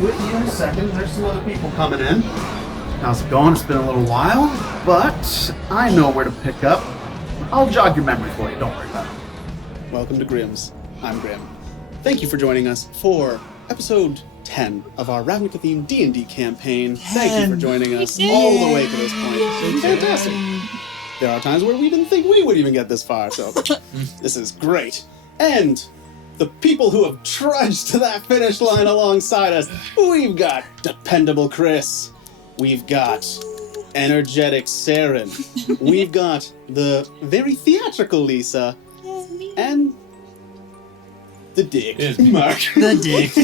with you in a second. There's some other people coming in. How's it going? It's been a little while, but I know where to pick up. I'll jog your memory for you, don't worry about it. Welcome to Grimm's. I'm Grimm. Thank you for joining us for episode 10 of our Ravnica themed D&D campaign. Thank you for joining us all the way to this point. Fantastic. There are times where we didn't think we would even get this far, so this is great. And the people who have trudged to that finish line alongside us, we've got dependable Chris. We've got energetic Saren. We've got the very theatrical Lisa. And the dick, Mark. The dick.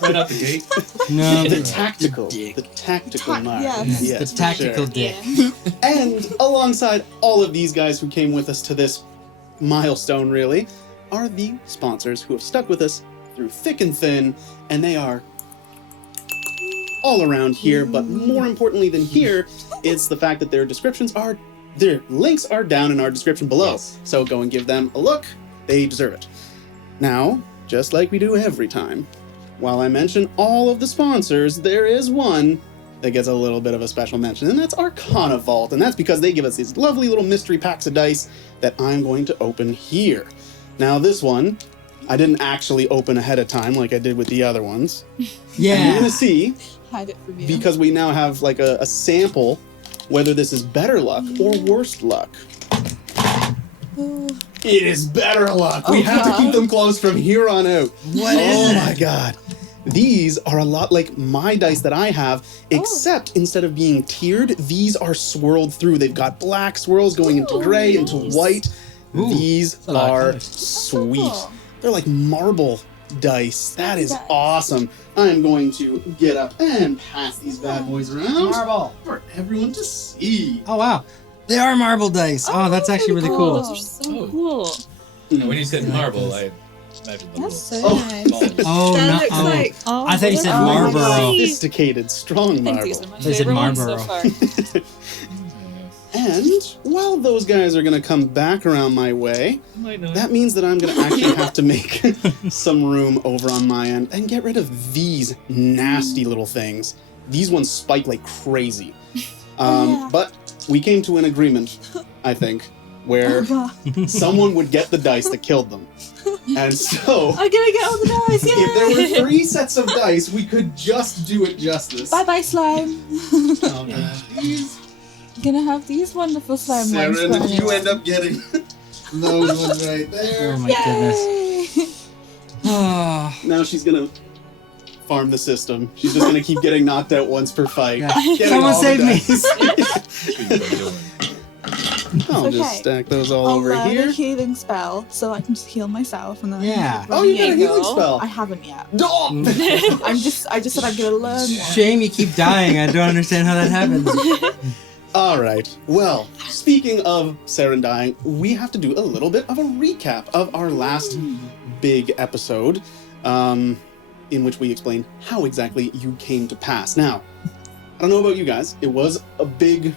Right out the gate. No, The tactical Mark. Yes, the tactical sure. dick. And alongside all of these guys who came with us to this milestone, really, are the sponsors who have stuck with us through thick and thin, and they are all around here, but more importantly than here, it's the fact that their links are down in our description below. Yes. So go and give them a look. They deserve it. Now, just like we do every time, while I mention all of the sponsors, there is one that gets a little bit of a special mention, and that's Arcana Vault, and that's because they give us these lovely little mystery packs of dice that I'm going to open here. Now, this one, I didn't actually open ahead of time like I did with the other ones. Yeah. And you're going to see, hide it from you. because we now have like a sample, whether this is better luck or worse luck. It is better luck. We have to keep them closed from here on out. What is Oh it? my god. These are a lot like my dice that I have, except instead of being tiered, these are swirled through. They've got black swirls going into gray, into white. Ooh, these a lot of are colors. sweet. Cool. They're like marble dice. That is awesome. I'm going to get up and pass these bad boys around Marble. for everyone to see. Oh, wow. They are marble dice. Oh, that's actually really cool. Those are so cool. And when you said marble, I imagine the That's so little nice. ball. Oh, That no. looks Oh. like. I thought you said they're Marlboro. really Sophisticated, strong I think marble. these are my They said favorite ones so Marlboro. far. And while those guys are going to come back around my way, Might not. that means that I'm going to actually have to make some room over on my end and get rid of these nasty little things. These ones spike like crazy. Yeah. But we came to an agreement, I think, where Oh, God. someone would get the dice that killed them. And so, I'm gonna get all the dice. Yay! if there were 3 sets of dice, we could just do it justice. Bye bye slime. Oh, man. These Gonna have these wonderful slime ones. Saren, for you me. end up getting those ones right there. Oh, my goodness. Yay! Oh, Now she's gonna farm the system. She's just gonna keep getting knocked out once per fight. yeah. Getting Someone all the save me. dice. I'll Okay. just stack those all I'll over learn here. a healing spell so I can just heal myself and then. Yeah. Oh, you got a healing spell. I haven't yet. Oh! I just said I'm gonna learn one. Shame you keep dying. I don't understand how that happens. All right. Well, speaking of Saren dying, we have to do a little bit of a recap of our last big episode, in which we explained how exactly you came to pass. Now, I don't know about you guys. It was a big,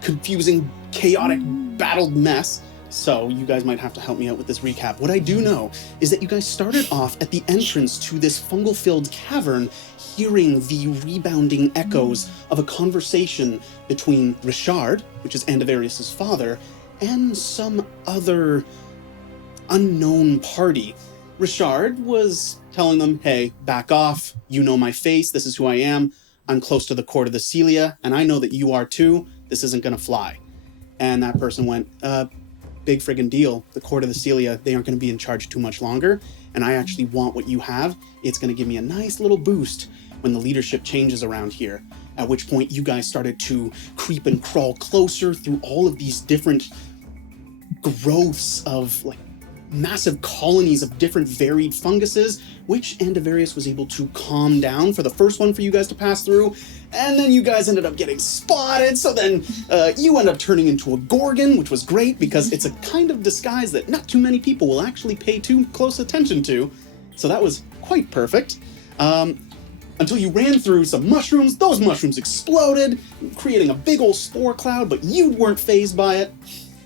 confusing, chaotic, battled mess. So you guys might have to help me out with this recap. What I do know is that you guys started off at the entrance to this fungal-filled cavern, hearing the rebounding echoes of a conversation between Richard, which is Andavarius' father, and some other unknown party. Richard was telling them, hey, back off. You know my face. This is who I am. I'm close to the court of the Celia, and I know that you are too. This isn't going to fly. And that person went, big friggin' deal. The court of the Celia, they aren't going to be in charge too much longer, and I actually want what you have. It's going to give me a nice little boost when the leadership changes around here. At which point you guys started to creep and crawl closer through all of these different growths of like massive colonies of different varied funguses, which Andavarius was able to calm down for the first one for you guys to pass through. And then you guys ended up getting spotted, so then you end up turning into a Gorgon, which was great because it's a kind of disguise that not too many people will actually pay too close attention to. So that was quite perfect. Until you ran through some mushrooms. Those mushrooms exploded, creating a big old spore cloud, but you weren't fazed by it.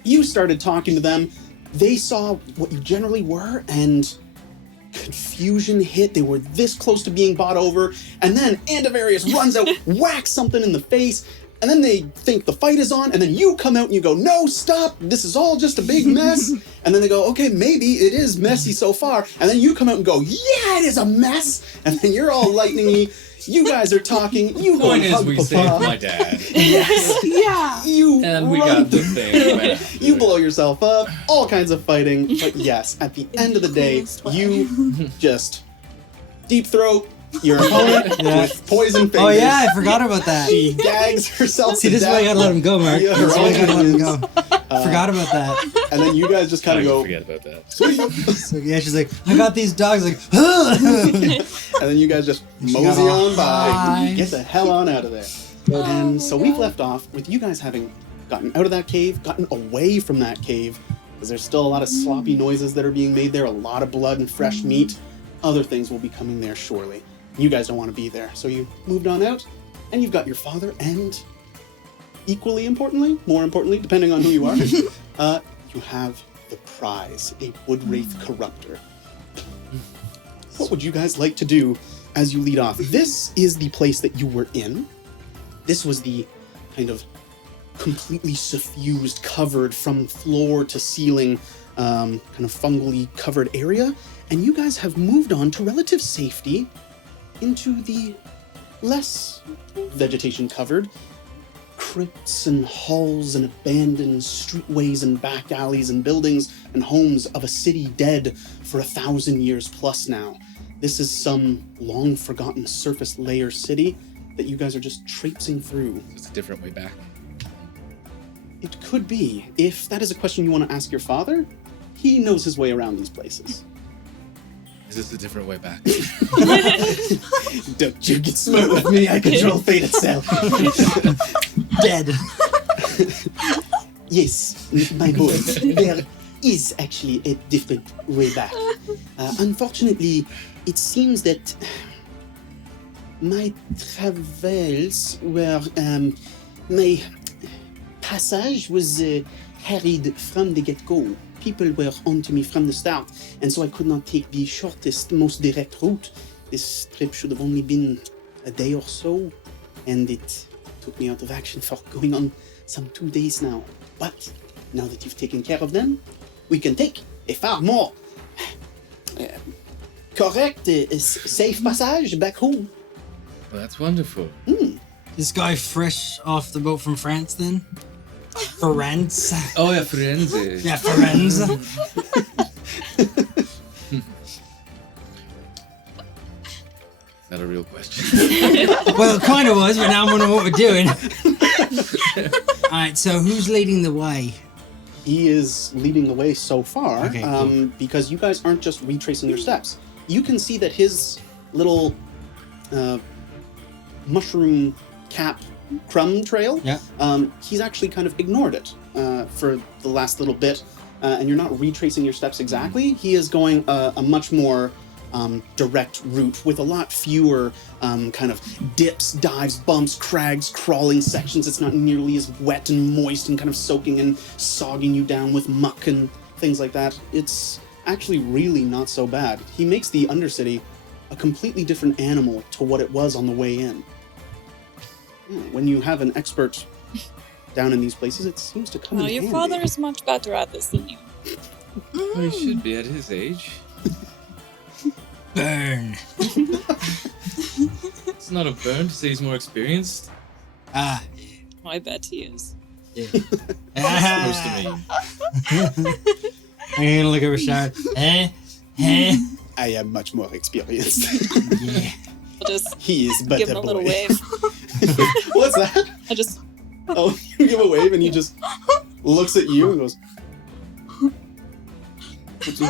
You started talking to them. They saw what you generally were and confusion hit. They were this close to being bought over. And then Andavarius runs out, whacks something in the face. And then they think the fight is on. And then you come out and you go, no, stop. This is all just a big mess. And then they go, okay, maybe it is messy so far. And then you come out and go, yeah, it is a mess. And then you're all lightning-y. You guys are talking. You go Point and is, hug we Papa. saved my dad. Yes. Yeah. You And we run got the thing. You blow yourself up, all kinds of fighting, but yes, at the end of the day, you just deep throat your opponent with poison fingers. Oh yeah, I forgot about that. She gags herself See, to this is death. why I gotta let him go, Mark. Yeah, This is why I gotta let him go. Uh, Forgot about that. And then you guys just kind of go, Forget about that. sweet. So yeah, she's like, I got these dogs. Like, and And then you guys just She mosey got all on by. high. Get the hell on out of there. And so we've left off with you guys having gotten out of that cave, gotten away from that cave, because there's still a lot of sloppy noises that are being made there, a lot of blood and fresh meat. Other things will be coming there shortly. You guys don't want to be there. So you moved on out, and you've got your father, and equally importantly, more importantly, depending on who you are, you have the prize, a Woodwraith Corruptor. What would you guys like to do as you lead off? This is the place that you were in. This was the kind of completely suffused, covered from floor to ceiling, kind of fungally covered area. And you guys have moved on to relative safety into the less vegetation covered crypts and halls and abandoned streetways and back alleys and buildings and homes of a city dead for 1,000 years plus now. This is some long forgotten surface layer city that you guys are just traipsing through. It's a different way back. It could be. If that is a question you want to ask your father, he knows his way around these places. Is this a different way back? Don't you get smart with me, I control fate itself. dead. Yes, my boy, there is actually a different way back. Unfortunately, it seems that my travels were, my passage was harried from the get-go. People were onto me from the start, and so I could not take the shortest, most direct route. This trip should have only been a day or so, and it took me out of action for going on some 2 days now. But now that you've taken care of them, we can take a far more correct, safe passage back home. Well, that's wonderful. This guy fresh off the boat from France then? France. Oh, yeah, Firenze. Yeah, France. Is that a real question? Well, it kind of was, but now I know what we're doing. Alright, so who's leading the way? He is leading the way so far, Okay, cool. because you guys aren't just retracing your steps. You can see that his little mushroom cap crumb trail, Yeah. he's actually kind of ignored it for the last little bit, and you're not retracing your steps exactly. He is going a much more direct route with a lot fewer kind of dips, dives, bumps, crags, crawling sections. It's not nearly as wet and moist and kind of soaking and sogging you down with muck and things like that. It's actually really not so bad. He makes the Undercity a completely different animal to what it was on the way in. When you have an expert down in these places, it seems to come Well, in your handy. father is much better at this than you. Well, he should be at his age. Burn. It's not a burn to say he's more experienced. Ah. I bet he is. Yeah. Supposed to mean. I'm gonna look over Shard. I am much more experienced. Yeah. I'll just He is but give him a a little boy. wave. What's that? I just Oh, you give a wave and he just looks at you and goes. What's he?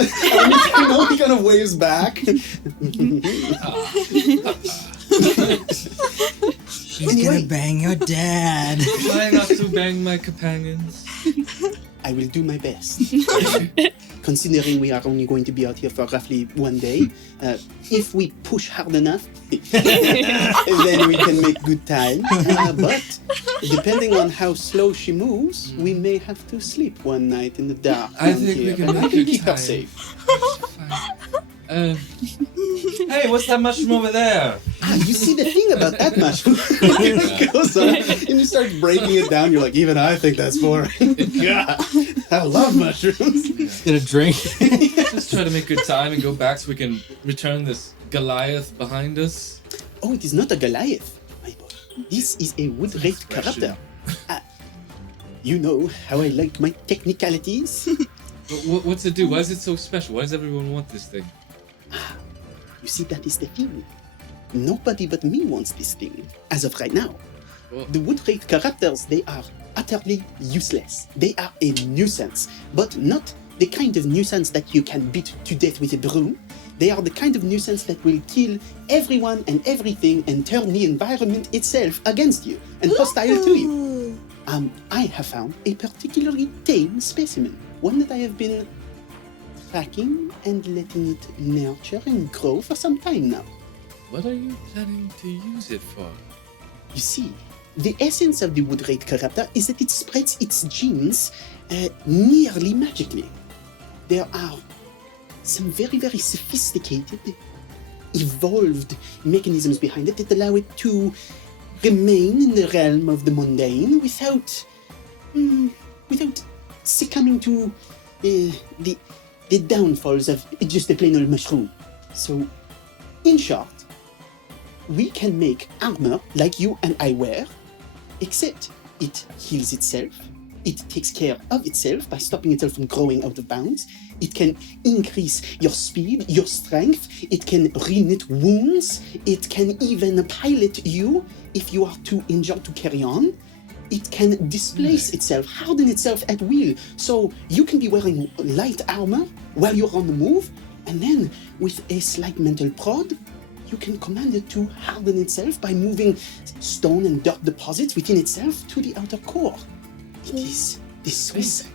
You know, he kind of waves back. She's gonna bang your dad. Try not to bang my companions. I will do my best. Considering we are only going to be out here for roughly 1 day, if we push hard enough, then we can make good time. But Depending on how slow she moves, we may have to sleep one night in the dark. I down think we here, can but I make can it keep her time. safe. Hey, what's that mushroom over there? Ah, you see the thing about that mushroom? It goes on, and you start breaking it down. You're like, even I think that's boring. God, I love mushrooms. Get a drink. Just try to make good time and go back so we can return this Goliath behind us. Oh, it is not a Goliath, my boy. This is a wood-wraith character. You know how I like my technicalities. What's it do? Why is it so special? Why does everyone want this thing? You see, that is the thing. Nobody but me wants this thing, as of right now. Well, The wood-wraith characters, they are utterly useless. They are a nuisance, but not the kind of nuisance that you can beat to death with a broom. They are the kind of nuisance that will kill everyone and everything and turn the environment itself against you and hostile to you. Ooh. I have found a particularly tame specimen, one that I have been tracking and letting it nurture and grow for some time now. what are you planning to use it for? You see, the essence of the wood-wraith character is that it spreads its genes nearly magically. There are some very, very sophisticated, evolved mechanisms behind it that allow it to remain in the realm of the mundane without succumbing to the downfalls of just a plain old mushroom. So, in short, we can make armor like you and I wear, except it heals itself, it takes care of itself by stopping itself from growing out of bounds, it can increase your speed, your strength, it can re-knit wounds, it can even pilot you if you are too injured to carry on. It can displace itself, harden itself at will, so you can be wearing light armor while you're on the move, and then with a slight mental prod, you can command it to harden itself by moving stone and dirt deposits within itself to the outer core. It is the Swiss...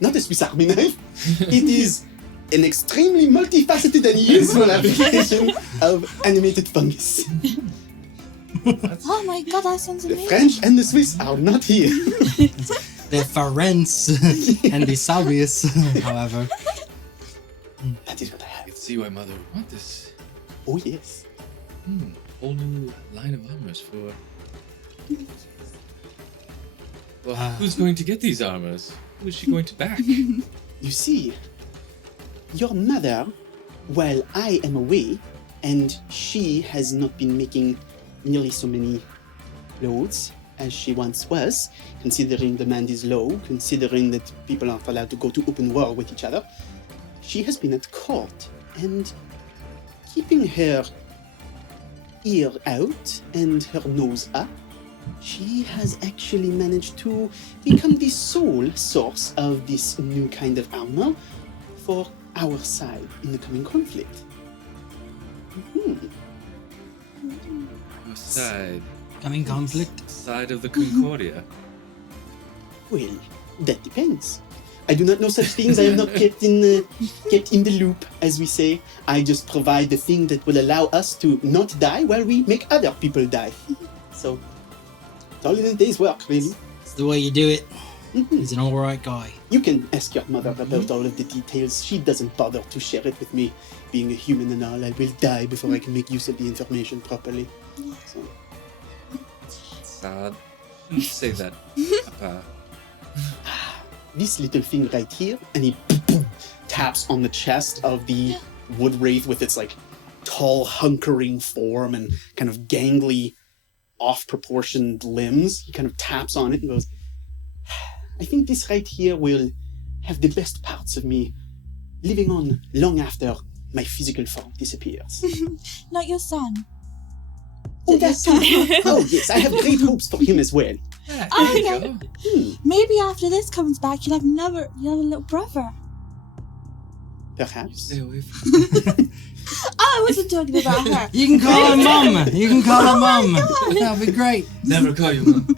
not the Swiss Army knife. It is an extremely multifaceted and useful application of animated fungus. Oh my god, that sounds The amazing. French and the Swiss are not here. The Ferenc and the Salvius, however. That is what I I have. can see why Mother would want this. Oh yes. Whole new line of armors for... Well, who's going to get these armors? Who is she going to back? You see, your mother, while I am away, and she has not been making nearly so many clothes as she once was, considering demand is low, considering that people aren't allowed to go to open war with each other, she has been at court, and keeping her ear out and her nose up, she has actually managed to become the sole source of this new kind of armor for our side in the coming conflict. Your side. Coming conflict. Side of the Concordia. Well, that depends. I do not know such things. I am not kept in the loop, as we say. I just provide the thing that will allow us to not die while we make other people die. So, it's all in a day's work, really. It's the way you do it. He's an alright guy. You can ask your mother about all of the details. She doesn't bother to share it with me. Being a human and all, I will die before I can make use of the information properly. So, Sad. Say that, Papa. this little thing right here, and he taps on the chest of the wood wraith with its like tall, hunkering form and kind of gangly, off-proportioned limbs. He kind of taps on it and goes, I think this right here will have the best parts of me living on long after my physical form disappears. Not your son. Oh, that's too. Oh, yes, I have great hopes for him as well. Yeah, Oh, there you yeah. go. Maybe after this comes back, you'll have a little brother. Perhaps. Stay away from I wasn't talking about her. You can call her mum. You can call her mum. That'll be great. Never call you mom.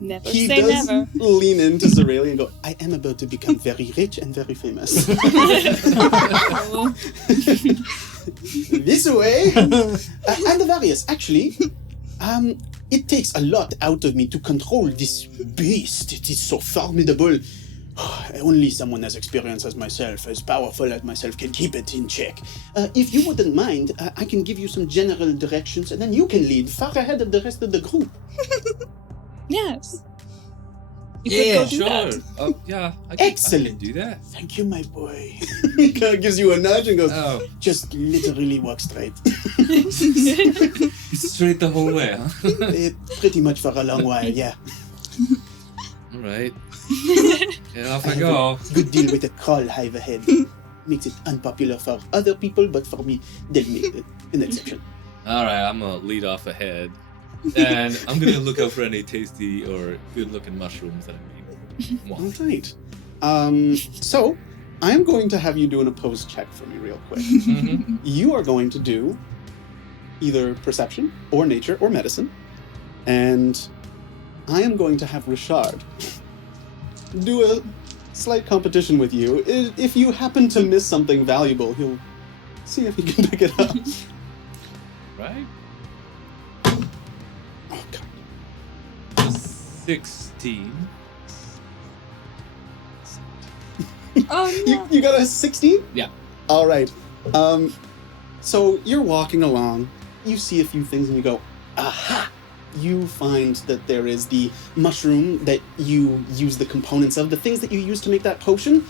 Never He say does never. lean into Zoralia and go, I am about to become very rich and very famous. Oh, This way! And the various, actually, It takes a lot out of me to control this beast. It is so formidable. Only someone as experienced as myself, as powerful as myself, can keep it in check. If you wouldn't mind, I can give you some general directions, and then you can lead far ahead of the rest of the group. Yes. You Yeah, could go do Sure. that. Yeah. I Excellent. can do that. Thank you, my boy. He kind of gives you a nudge and goes, Oh, just literally walk straight. straight the whole way, huh? Pretty much for a long while, yeah. All right. Yeah, off I go. Good deal with the crawl hive ahead. Makes it unpopular for other people, but for me, they'll make an exception. All right, I'm gonna lead off ahead, and I'm gonna look out for any tasty or good-looking mushrooms that I may All want. right. So, I'm going to have you do an opposed check for me real quick. Mhm. You are going to do either perception or nature or medicine, and I am going to have Richard do a slight competition with you. If you happen to miss something valuable, he'll see if he can pick it up. Right? Oh, God. 16. Oh no. You got a 16? Yeah. All right. So you're walking along, you see a few things and you go, aha! You find that there is the mushroom that you use the components of, the things that you use to make that potion.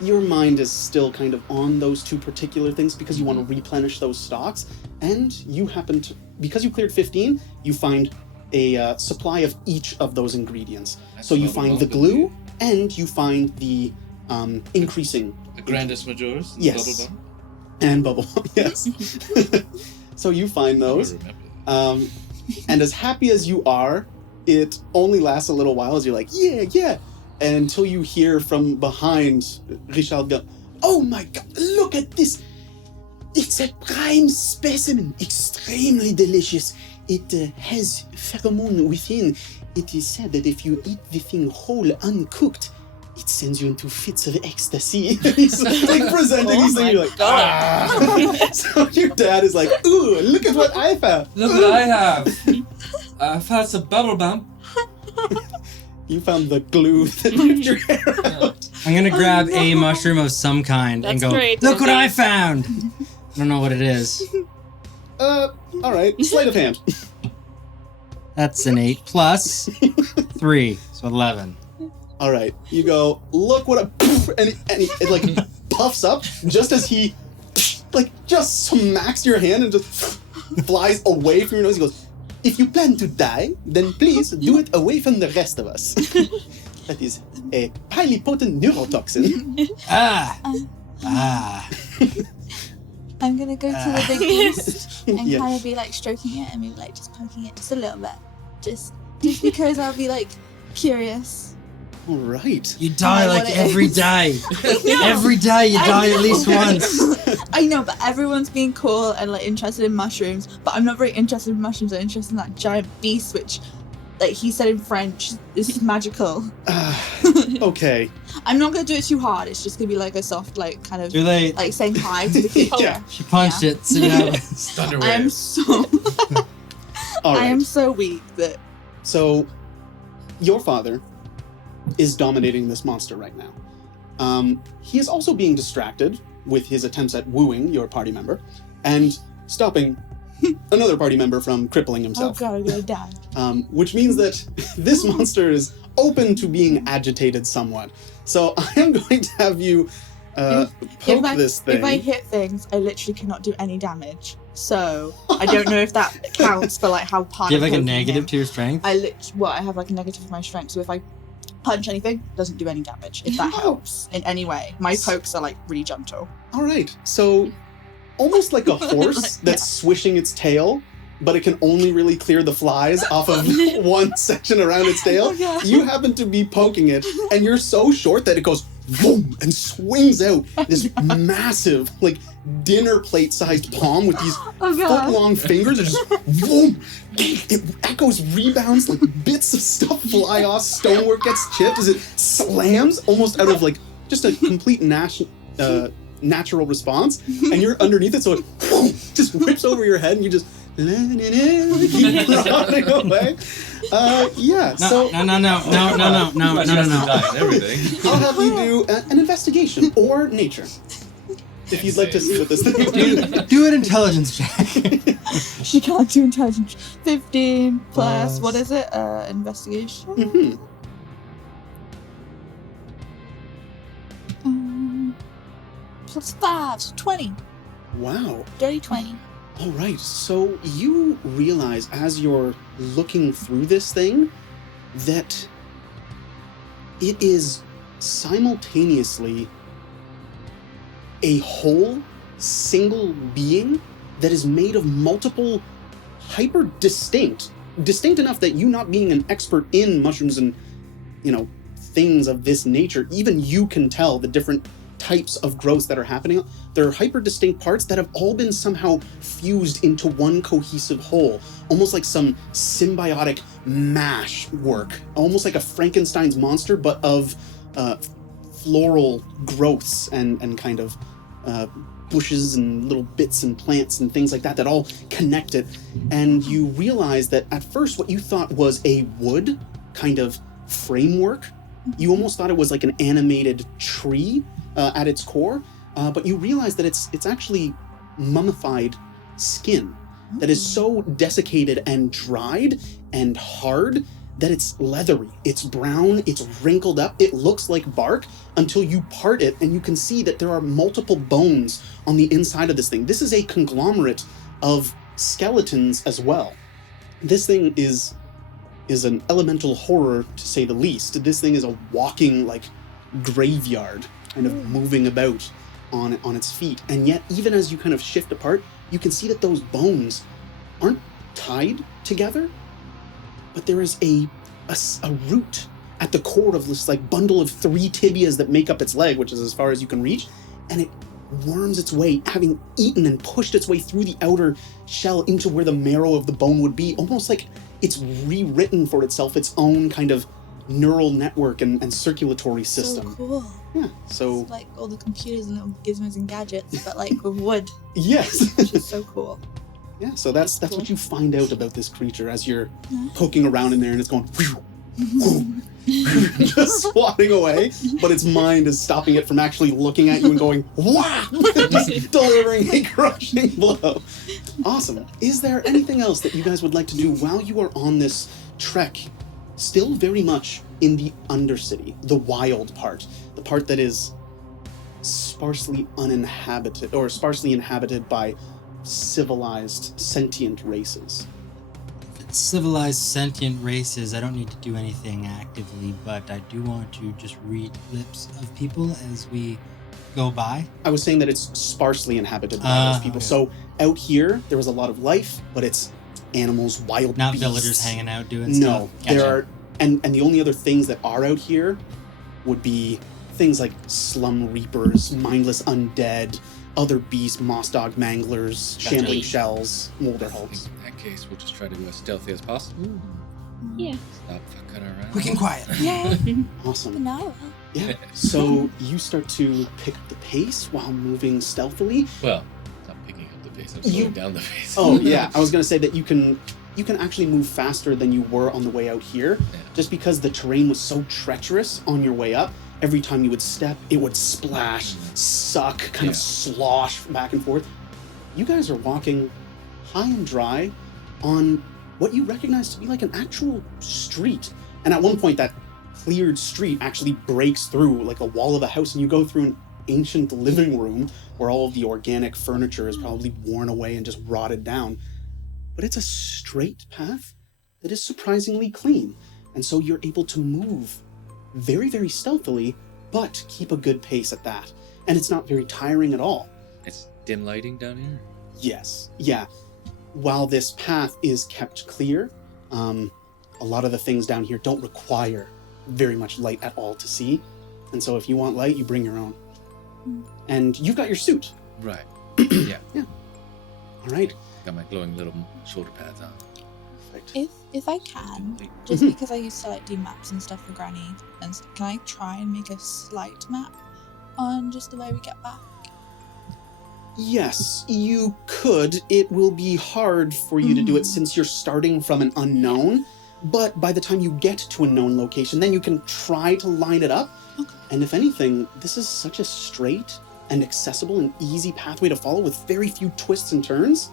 Your mind is still kind of on those two particular things because you want to replenish those stocks. And you happen to, because you cleared 15, you find a supply of each of those ingredients. That's So you what we find the want, glue and you find the increasing The Grandis Majoris? And Yes. The Bubble Bum? and bubble gum, yes. So you find I those. remember that. And as happy as you are, it only lasts a little while as you're like, yeah, until you hear from behind Richard go, oh my God, look at this. It's a prime specimen, extremely delicious. It has pheromone within. It is said that if you eat the thing whole, uncooked, it sends you into fits of ecstasy. He's like presenting these things, you're like, ah. So your dad is like, ooh, look at what I found. Look what I have! I found some bubble bum. You found the glue that ripped your hair out. I'm gonna grab a mushroom of some kind and That's go, great, look what Andy." I found! I don't know what it is. Alright, sleight of hand. That's an 8 plus 3, so 11. Alright, you go, look what it like puffs up just as he like just smacks your hand and just flies away from your nose. He goes, if you plan to die, then please do it away from the rest of us. That is a highly potent neurotoxin. Ah! I'm gonna go to the big beast and Yeah. kind of be like stroking it and maybe like just poking it just a little bit. Just because I'll be like curious. Alright. You die I know like what it every is. day. No. Every day you I die at know. least once. I know, but everyone's being cool and like interested in mushrooms. But I'm not very interested in mushrooms. I'm interested in that giant beast, which, like he said in French, is magical. Okay. I'm not gonna do it too hard. It's just gonna be like a soft, like kind of Too late. like saying hi to the creature. Yeah. She punched it. See what happens. Thunder I am wave. so I am Alright. so weak that So your father is dominating this monster right now. He is also being distracted with his attempts at wooing your party member and stopping another party member from crippling oh himself. god, I'm gonna die. Which means that this monster is open to being agitated somewhat. So I am going to have you poke this thing. If I hit things, I literally cannot do any damage. So I don't know if that counts for like how hard. Do you have I'm like a poking negative him. to your strength? I have like a negative for my strength. So if I punch anything, it doesn't do any damage. If that No. helps in any way, my pokes are like really gentle. All right. So almost like a horse that's swishing its tail, but it can only really clear the flies off of one section around its tail. Oh, God. You happen to be poking it, and you're so short that it goes boom and swings out this massive, like dinner plate sized palm with these Oh god. foot long fingers. It just boom. It echoes, rebounds, like bits of stuff fly off. Stonework gets chipped as it slams almost out of like just a complete natural response, and you're underneath it, so it just whips over your head, and you just keep running away. Yeah. So No. Die and everything. I'll have you do an investigation or nature, if you'd like to see what this thing is. Do an intelligence check. She can't do intelligence. 15 plus, Plus- what is it? Investigation? Mhm. Plus 5, so 20. Wow. Dirty 20. All right. So you realize as you're looking through this thing that it is simultaneously a whole single being that is made of multiple hyper distinct enough that you, not being an expert in mushrooms and things of this nature, even you can tell the different types of growths that are happening. There are hyper distinct parts that have all been somehow fused into one cohesive whole, almost like some symbiotic mash work, almost like a Frankenstein's monster, but of floral growths and kind of bushes and little bits and plants and things like that all connect it. And you realize that at first what you thought was a wood kind of framework, you almost thought it was like an animated tree at its core, but you realize that it's actually mummified skin that is so desiccated and dried and hard that it's leathery, it's brown, it's wrinkled up, it looks like bark until you part it and you can see that there are multiple bones on the inside of this thing. This is a conglomerate of skeletons as well. This thing is an elemental horror, to say the least. This thing is a walking like graveyard, kind of moving about on its feet. And yet, even as you kind of shift apart, you can see that those bones aren't tied together, but there is a root at the core of this like bundle of 3 tibias that make up its leg, which is as far as you can reach, and it worms its way, having eaten and pushed its way through the outer shell into where the marrow of the bone would be, almost like it's rewritten for itself its own kind of neural network and circulatory system. So cool. Yeah, so... It's like all the computers and little gizmos and gadgets, but like with wood, Yes! which is so cool. Yeah, so that's what you find out about this creature as you're poking around in there and it's going... just swatting away, but its mind is stopping it from actually looking at you and going, wow! Just delivering a crushing blow. Awesome. Is there anything else that you guys would like to do while you are on this trek? Still very much in the Undercity, the wild part, the part that is sparsely uninhabited, or sparsely inhabited by civilized, sentient races. Civilized sentient races, I don't need to do anything actively, but I do want to just read lips of people as we go by. I was saying that it's sparsely inhabited by those people. Okay. So out here, there was a lot of life, but it's animals, wild Not beasts. villagers hanging out doing No, stuff. there Gotcha. are, and the only other things that are out here would be things like slum reapers, mindless undead, other beasts, moss dog manglers, Gotcha. shambling shells, molderhulks. In that case, we'll just try to go as stealthy as possible. Yeah. Stop fucking around. Quick and quiet. Yeah. Awesome. No. Yeah. So you start to pick up the pace while moving stealthily. Well, not picking up the pace. I'm You- slowing down the pace. Oh yeah, I was gonna say that you can actually move faster than you were on the way out here, Yeah. just because the terrain was so treacherous on your way up. Every time you would step, it would splash, suck, kind of Yeah. slosh back and forth. You guys are walking high and dry on what you recognize to be like an actual street. And at one point, that cleared street actually breaks through like a wall of a house, and you go through an ancient living room where all of the organic furniture is probably worn away and just rotted down. But it's a straight path that is surprisingly clean. And so you're able to move very, very stealthily, but keep a good pace at that. And it's not very tiring at all. It's dim lighting down here. Yes, yeah. While this path is kept clear, a lot of the things down here don't require very much light at all to see. And so if you want light, you bring your own. And you've got your suit. Right. Yeah. All right. Got my glowing little shoulder pads on. Perfect. If I can, just Mhm. because I used to like do maps and stuff for Granny, and can I try and make a slight map on just the way we get back? Yes, you could. It will be hard for you to do it since you're starting from an unknown. But by the time you get to a known location, then you can try to line it up. Okay. And if anything, this is such a straight and accessible and easy pathway to follow with very few twists and turns.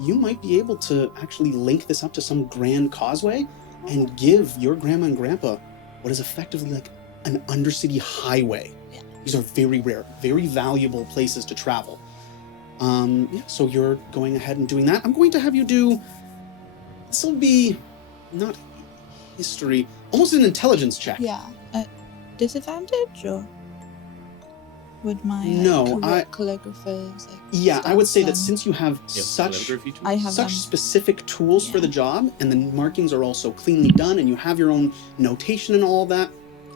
You might be able to actually link this up to some grand causeway and give your grandma and grandpa what is effectively like an undercity highway. Yeah. These are very rare, very valuable places to travel. So you're going ahead and doing that. I'm going to have you do, this will be not history, almost an intelligence check. Yeah. Disadvantage or would my No, calligraphers? Like, Yeah, I would say that stats since you have Yeah, such calligraphy tools? I have such them. specific tools for Yeah. the job, and the markings are also cleanly done, and you have your own notation and all that,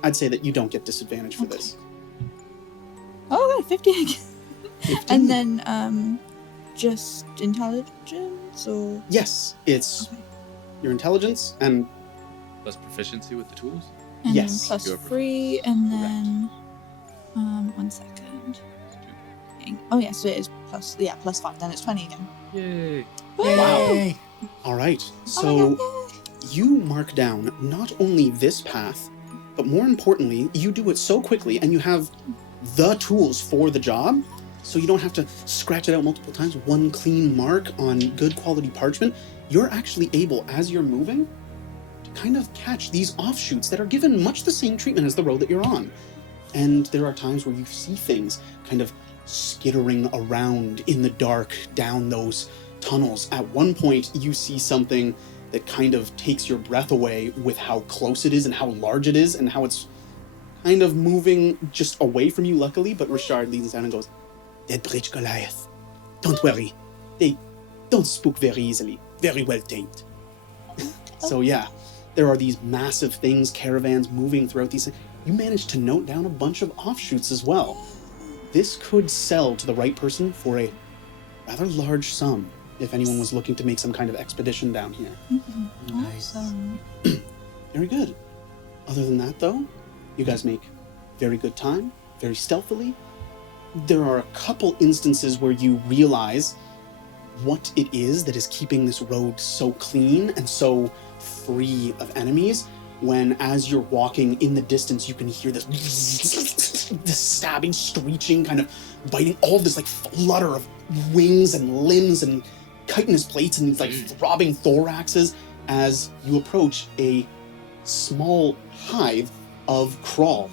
I'd say that you don't get disadvantage for Okay. this. Oh, okay, 50 again. 15. And then just intelligence or Yes, it's okay. your intelligence, and Plus proficiency with the tools? And Yes. then plus Your 3 and then 1 second. Oh yeah, so it is plus 5, then it's 20 again. Yay. Wow. Yay. all right. Oh So my God, you mark down not only this path, but more importantly, you do it so quickly, and you have the tools for the job, so you don't have to scratch it out multiple times. One clean mark on good quality parchment. You're actually able, as you're moving, to kind of catch these offshoots that are given much the same treatment as the road that you're on. And there are times where you see things kind of skittering around in the dark down those tunnels. At one point, you see something that kind of takes your breath away with how close it is and how large it is and how it's kind of moving just away from you, luckily. But Richard leans down and goes, "Dead Bridge Goliath. Don't worry. They don't spook very easily. Very well tamed." So yeah, there are these massive things, caravans moving throughout these. You managed to note down a bunch of offshoots as well. This could sell to the right person for a rather large sum if anyone was looking to make some kind of expedition down here. Nice. awesome. Very good. Other than that, though, you guys make very good time, very stealthily. There are a couple instances where you realize what it is that is keeping this road so clean and so free of enemies, when as you're walking in the distance, you can hear this this stabbing, screeching, kind of biting, all of this like flutter of wings and limbs and chitinous plates and these like throbbing thoraxes as you approach a small hive of crawl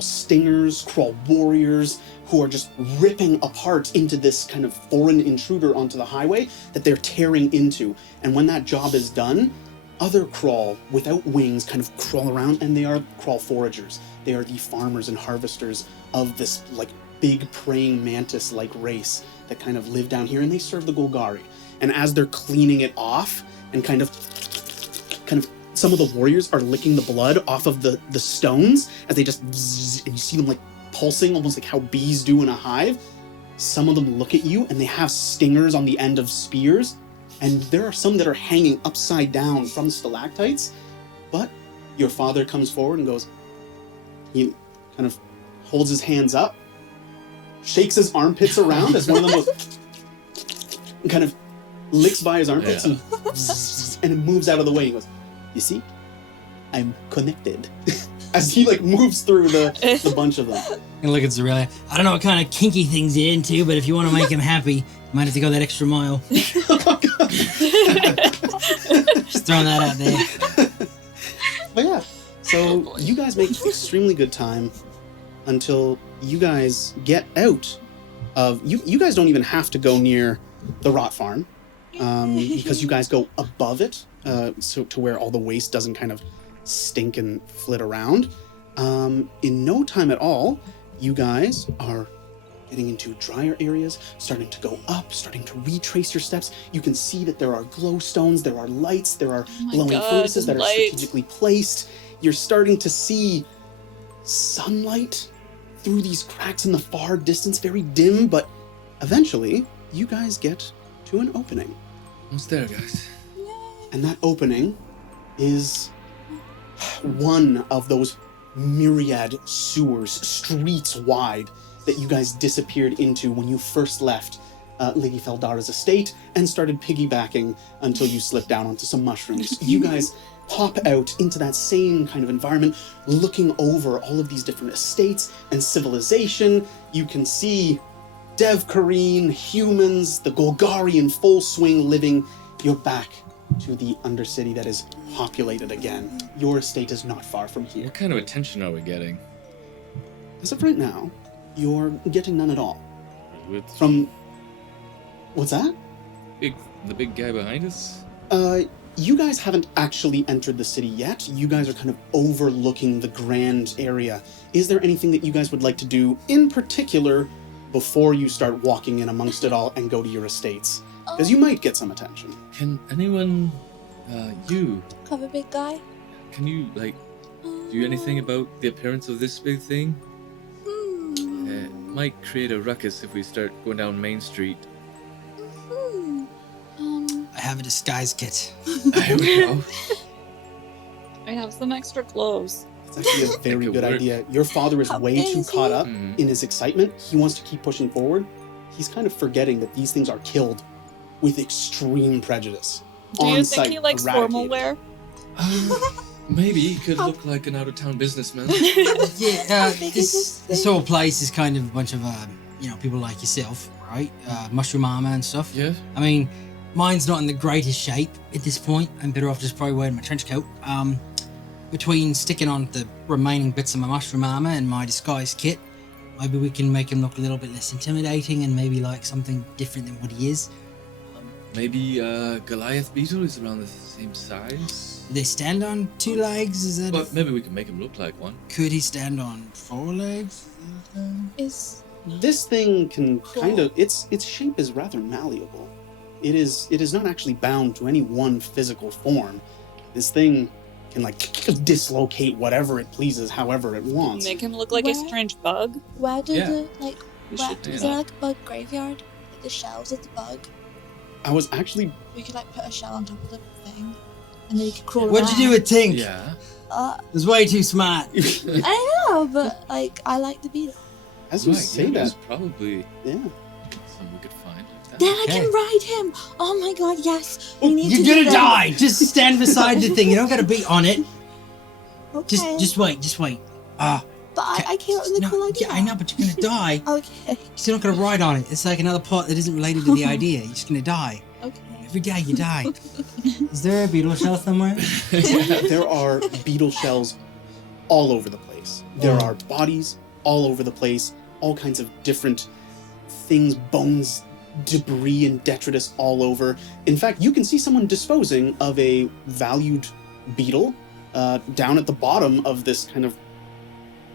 stingers, crawl warriors, who are just ripping apart into this kind of foreign intruder onto the highway that they're tearing into. And when that job is done, other crawl without wings kind of crawl around, and they are crawl foragers. They are the farmers and harvesters of this like big praying mantis like race that kind of live down here, and they serve the Golgari. And as they're cleaning it off and kind of some of the warriors are licking the blood off of the stones as they just zzz, and you see them like pulsing almost like how bees do in a hive. Some of them look at you and they have stingers on the end of spears, and there are some that are hanging upside down from stalactites. But your father comes forward and goes, he kind of holds his hands up, shakes his armpits around as one of them goes and kind of licks by his armpits and it moves out of the way. He goes, "You see, I'm connected." As he like moves through the bunch of them. And look at Zorelia. I don't know what kind of kinky things you're into, but if you want to make him happy, you might have to go that extra mile. Just throwing that out there. But yeah, so you guys make extremely good time until you guys get out of... You guys don't even have to go near the rot farm because you guys go above it, so to where all the waste doesn't kind of stink and flit around. In no time at all, you guys are getting into drier areas, starting to go up, starting to retrace your steps. You can see that there are glowstones, there are lights, there are glowing furnaces that are strategically placed. You're starting to see sunlight through these cracks in the far distance, very dim, but eventually you guys get to an opening. Almost there, guys. And that opening is one of those myriad sewers, streets wide, that you guys disappeared into when you first left Lady Feldara's estate and started piggybacking until you slipped down onto some mushrooms. You guys pop out into that same kind of environment, looking over all of these different estates and civilization. You can see Dev Kareen, humans, the Golgari in full swing living. You're back to the Undercity that is populated again. Your estate is not far from here. What kind of attention are we getting? As of right now, you're getting none at all. With From... What's that? the big guy behind us? You guys haven't actually entered the city yet. You guys are kind of overlooking the grand area. Is there anything that you guys would like to do in particular before you start walking in amongst it all and go to your estates? Because you might get some attention. Can anyone, you, Cover big guy. can you, like, do anything about the appearance of this big thing? It might create a ruckus if we start going down Main Street. I have a disguise kit. There we go. I have some extra clothes. It's actually a very could good work. idea. Your father is How way big too is caught he? up Mhm. in his excitement. He wants to keep pushing forward. He's kind of forgetting that these things are killed with extreme prejudice. Do you On think site, he likes formal eradicated. wear? Maybe he could look like an out-of-town businessman. Yeah, How big is this this thing? whole place is kind of a bunch of, people like yourself, right? Mushroom armor and stuff. Yeah. I mean, mine's not in the greatest shape at this point. I'm better off just probably wearing my trench coat. Between sticking on the remaining bits of my mushroom armor and my disguise kit, maybe we can make him look a little bit less intimidating and maybe like something different than what he is. Maybe Goliath Beetle is around the same size. Do they stand on 2 legs? Is that? But maybe we can make him look like one. Could he stand on 4 legs? Is This thing can kind of its shape is rather malleable. It is not actually bound to any one physical form. This thing can like dislocate whatever it pleases, however it wants. Make him look like a Where? strange bug. where do Yeah. the like? We Where, should do is there that. like a bug graveyard? Like the shells of the bug. I was actually We could like put a shell on top of the thing, and then you could crawl. What'd you do with Tink? Yeah. It was way too smart. I know, but like I like the beetle. as you Right, say yeah, that, there's probably yeah. some we could find like that. Then I Okay. can ride him. Oh my god, yes. We need to You're do gonna this. die. Just stand beside the thing. You don't gotta be on it. Okay. Just wait. But I came up with a No, cool idea. yeah, I know, but you're gonna die. Okay. You're not gonna ride on it. It's like another part that isn't related to the idea. You're just gonna die. Okay. Every day you die. Is there a beetle shell somewhere? There are beetle shells all over the place. There Oh. are bodies all over the place, all kinds of different things, bones, debris, and detritus all over. In fact, you can see someone disposing of a valued beetle down at the bottom of this kind of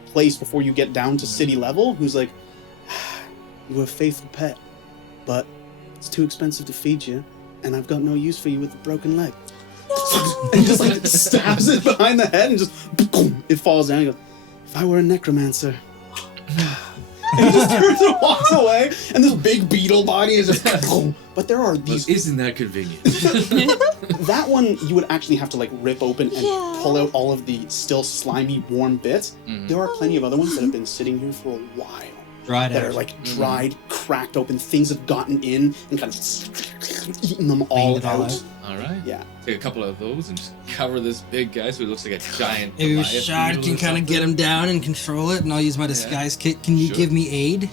place before you get down to city level, who's like, "You're a faithful pet, but it's too expensive to feed you, and I've got no use for you with a broken leg." And just like stabs it behind the head and just boom, it falls down. He goes, "If I were a necromancer." And he just turns and walks away, and this big beetle body is just boom. But there are Well, these. isn't that convenient? That one you would actually have to like rip open and Yeah. pull out all of the still slimy, warm bits. Mhm. There are plenty of other ones that have been sitting here for a while. Right That are like dried, cracked open. Things have gotten in and kind of eaten them all Cleaned it all out. out. All right. Yeah. Take a couple of those and just cover this big guy so he looks like a giant. Maybe Goliath Shard beetle can or kind of get something. him down and control it, and I'll use my disguise kit. Can you Sure. give me aid?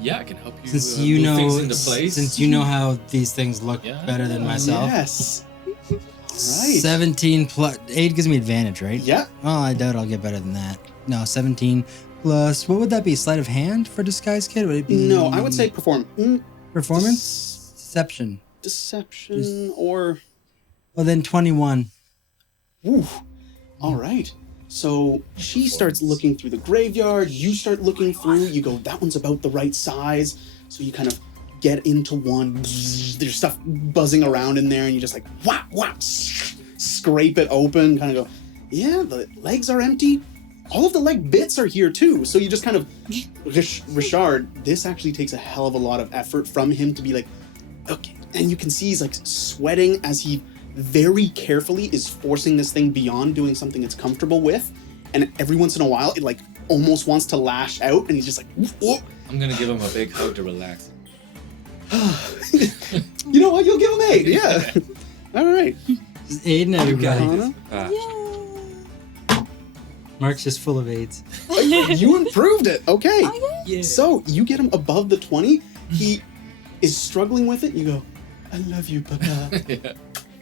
Yeah, I can help you. Since you move know, things into place. since you know how these things look Yeah. better than myself. Yes. Right. 17 plus aid gives me advantage, right? Yeah. Oh, I doubt I'll get better than that. No, 17 plus. What would that be? Sleight of hand for disguise kit? Would it be? No, I would say perform. performance, deception. Deception or. Well, then 21. Woo. All right. So she starts looking through the graveyard. You start looking through. You go, that one's about the right size. So you kind of get into one. There's stuff buzzing around in there, and you just like whap whap, scrape it open. Kind of go, yeah, the legs are empty. All of the leg bits are here too. So you just kind of, Richard. This actually takes a hell of a lot of effort from him to be like, okay. And you can see he's like sweating as he very carefully is forcing this thing beyond doing something it's comfortable with, and every once in a while, it like almost wants to lash out, and he's just like, whoop. I'm gonna give him a big hug to relax. You know what? You'll give him 8. Yeah. All right. Just aiding everybody. Arcana. Mark's just full of AIDS. You improved it. Okay. Yeah. So you get him above the 20. He is struggling with it. You go, I love you, Papa. Yeah.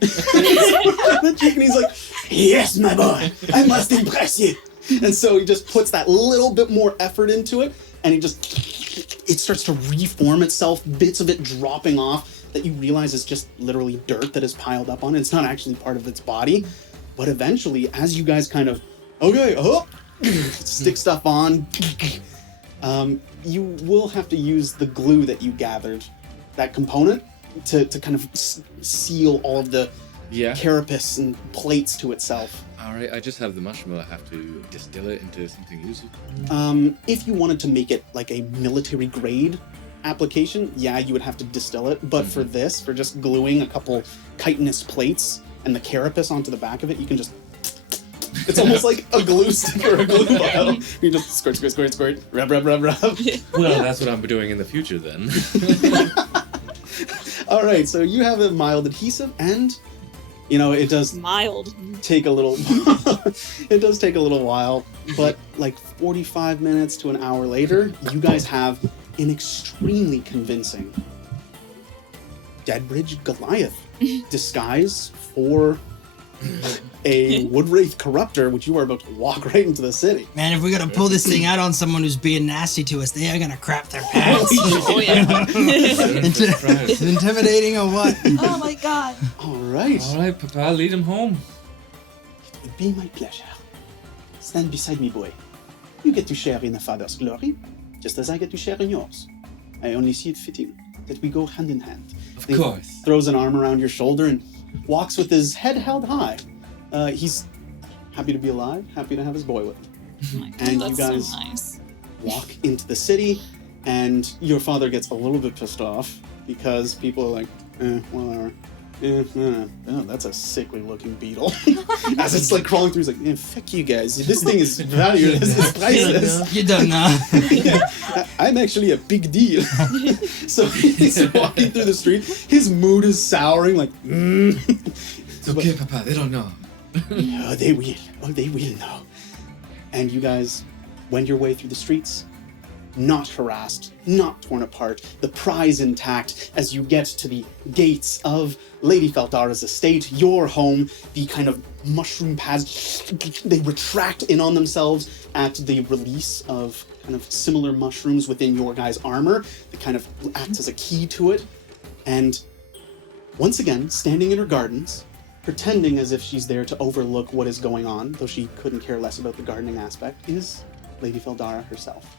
The cheek, and he's like, yes, my boy, I must impress you. And so he just puts that little bit more effort into it, and it starts to reform itself, bits of it dropping off that you realize is just literally dirt that is piled up on it. It's not actually part of its body. But eventually, as you guys kind of, stick stuff on, you will have to use the glue that you gathered, that component, to kind of seal all of the carapace and plates to itself. Alright, I just have the mushroom. I have to distill it into something useful. If you wanted to make it like a military grade application, you would have to distill it. But for this, for just gluing a couple chitinous plates and the carapace onto the back of it, you can just... It's almost like a glue stick or a glue vial. You just squirt, rub. Well, that's what I'm doing in the future then. All right, so you have a mild adhesive, and it does Mild. take a little. It does take a little while, but like 45 minutes to an hour later, you guys have an extremely convincing Deadbridge Goliath disguise for a Woodwraith Corruptor, which you are about to walk right into the city. Man, if we gotta pull this thing out on someone who's being nasty to us, they are gonna crap their pants. Oh, yeah. Intimidating or what? Oh my god. All right. Alright, Papa, lead him home. It would be my pleasure. Stand beside me, boy. You get to share in the Father's glory, just as I get to share in yours. I only see it fitting that we go hand in hand. Of He course. throws an arm around your shoulder and walks with his head held high. He's happy to be alive, happy to have his boy with him. Oh my God, And that's you guys so nice. walk into the city, and your father gets a little bit pissed off because people are like, whatever. Oh, that's a sickly looking beetle. As it's like crawling through, he's like, fuck you guys. This thing is valueless, it's priceless. You don't know. I'm actually a big deal. So he's walking through the street. His mood is souring, like, It's okay, Papa, they don't know. Oh, they will. Oh, they will know. And you guys wend your way through the streets, not harassed, not torn apart, the prize intact as you get to the gates of Lady Feldara's estate, your home. The kind of mushroom pads, they retract in on themselves at the release of kind of similar mushrooms within your guys' armor that kind of acts as a key to it. And once again, standing in her gardens, pretending as if she's there to overlook what is going on, though she couldn't care less about the gardening aspect, is Lady Feldara herself.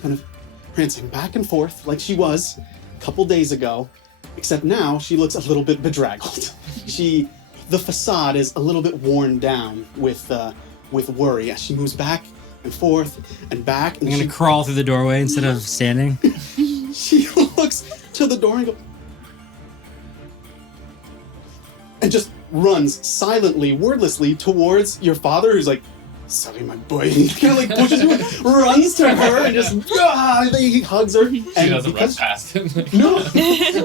Kind of prancing back and forth like she was a couple days ago, except now she looks a little bit bedraggled. The facade is a little bit worn down with worry as she moves back and forth and back. And I'm gonna crawl through the doorway instead of standing. she looks to the door and goes, and just runs silently, wordlessly towards your father, who's like, sorry, my boy. He kind of like pushes you, runs to her, and just he hugs her. She doesn't run past him. No.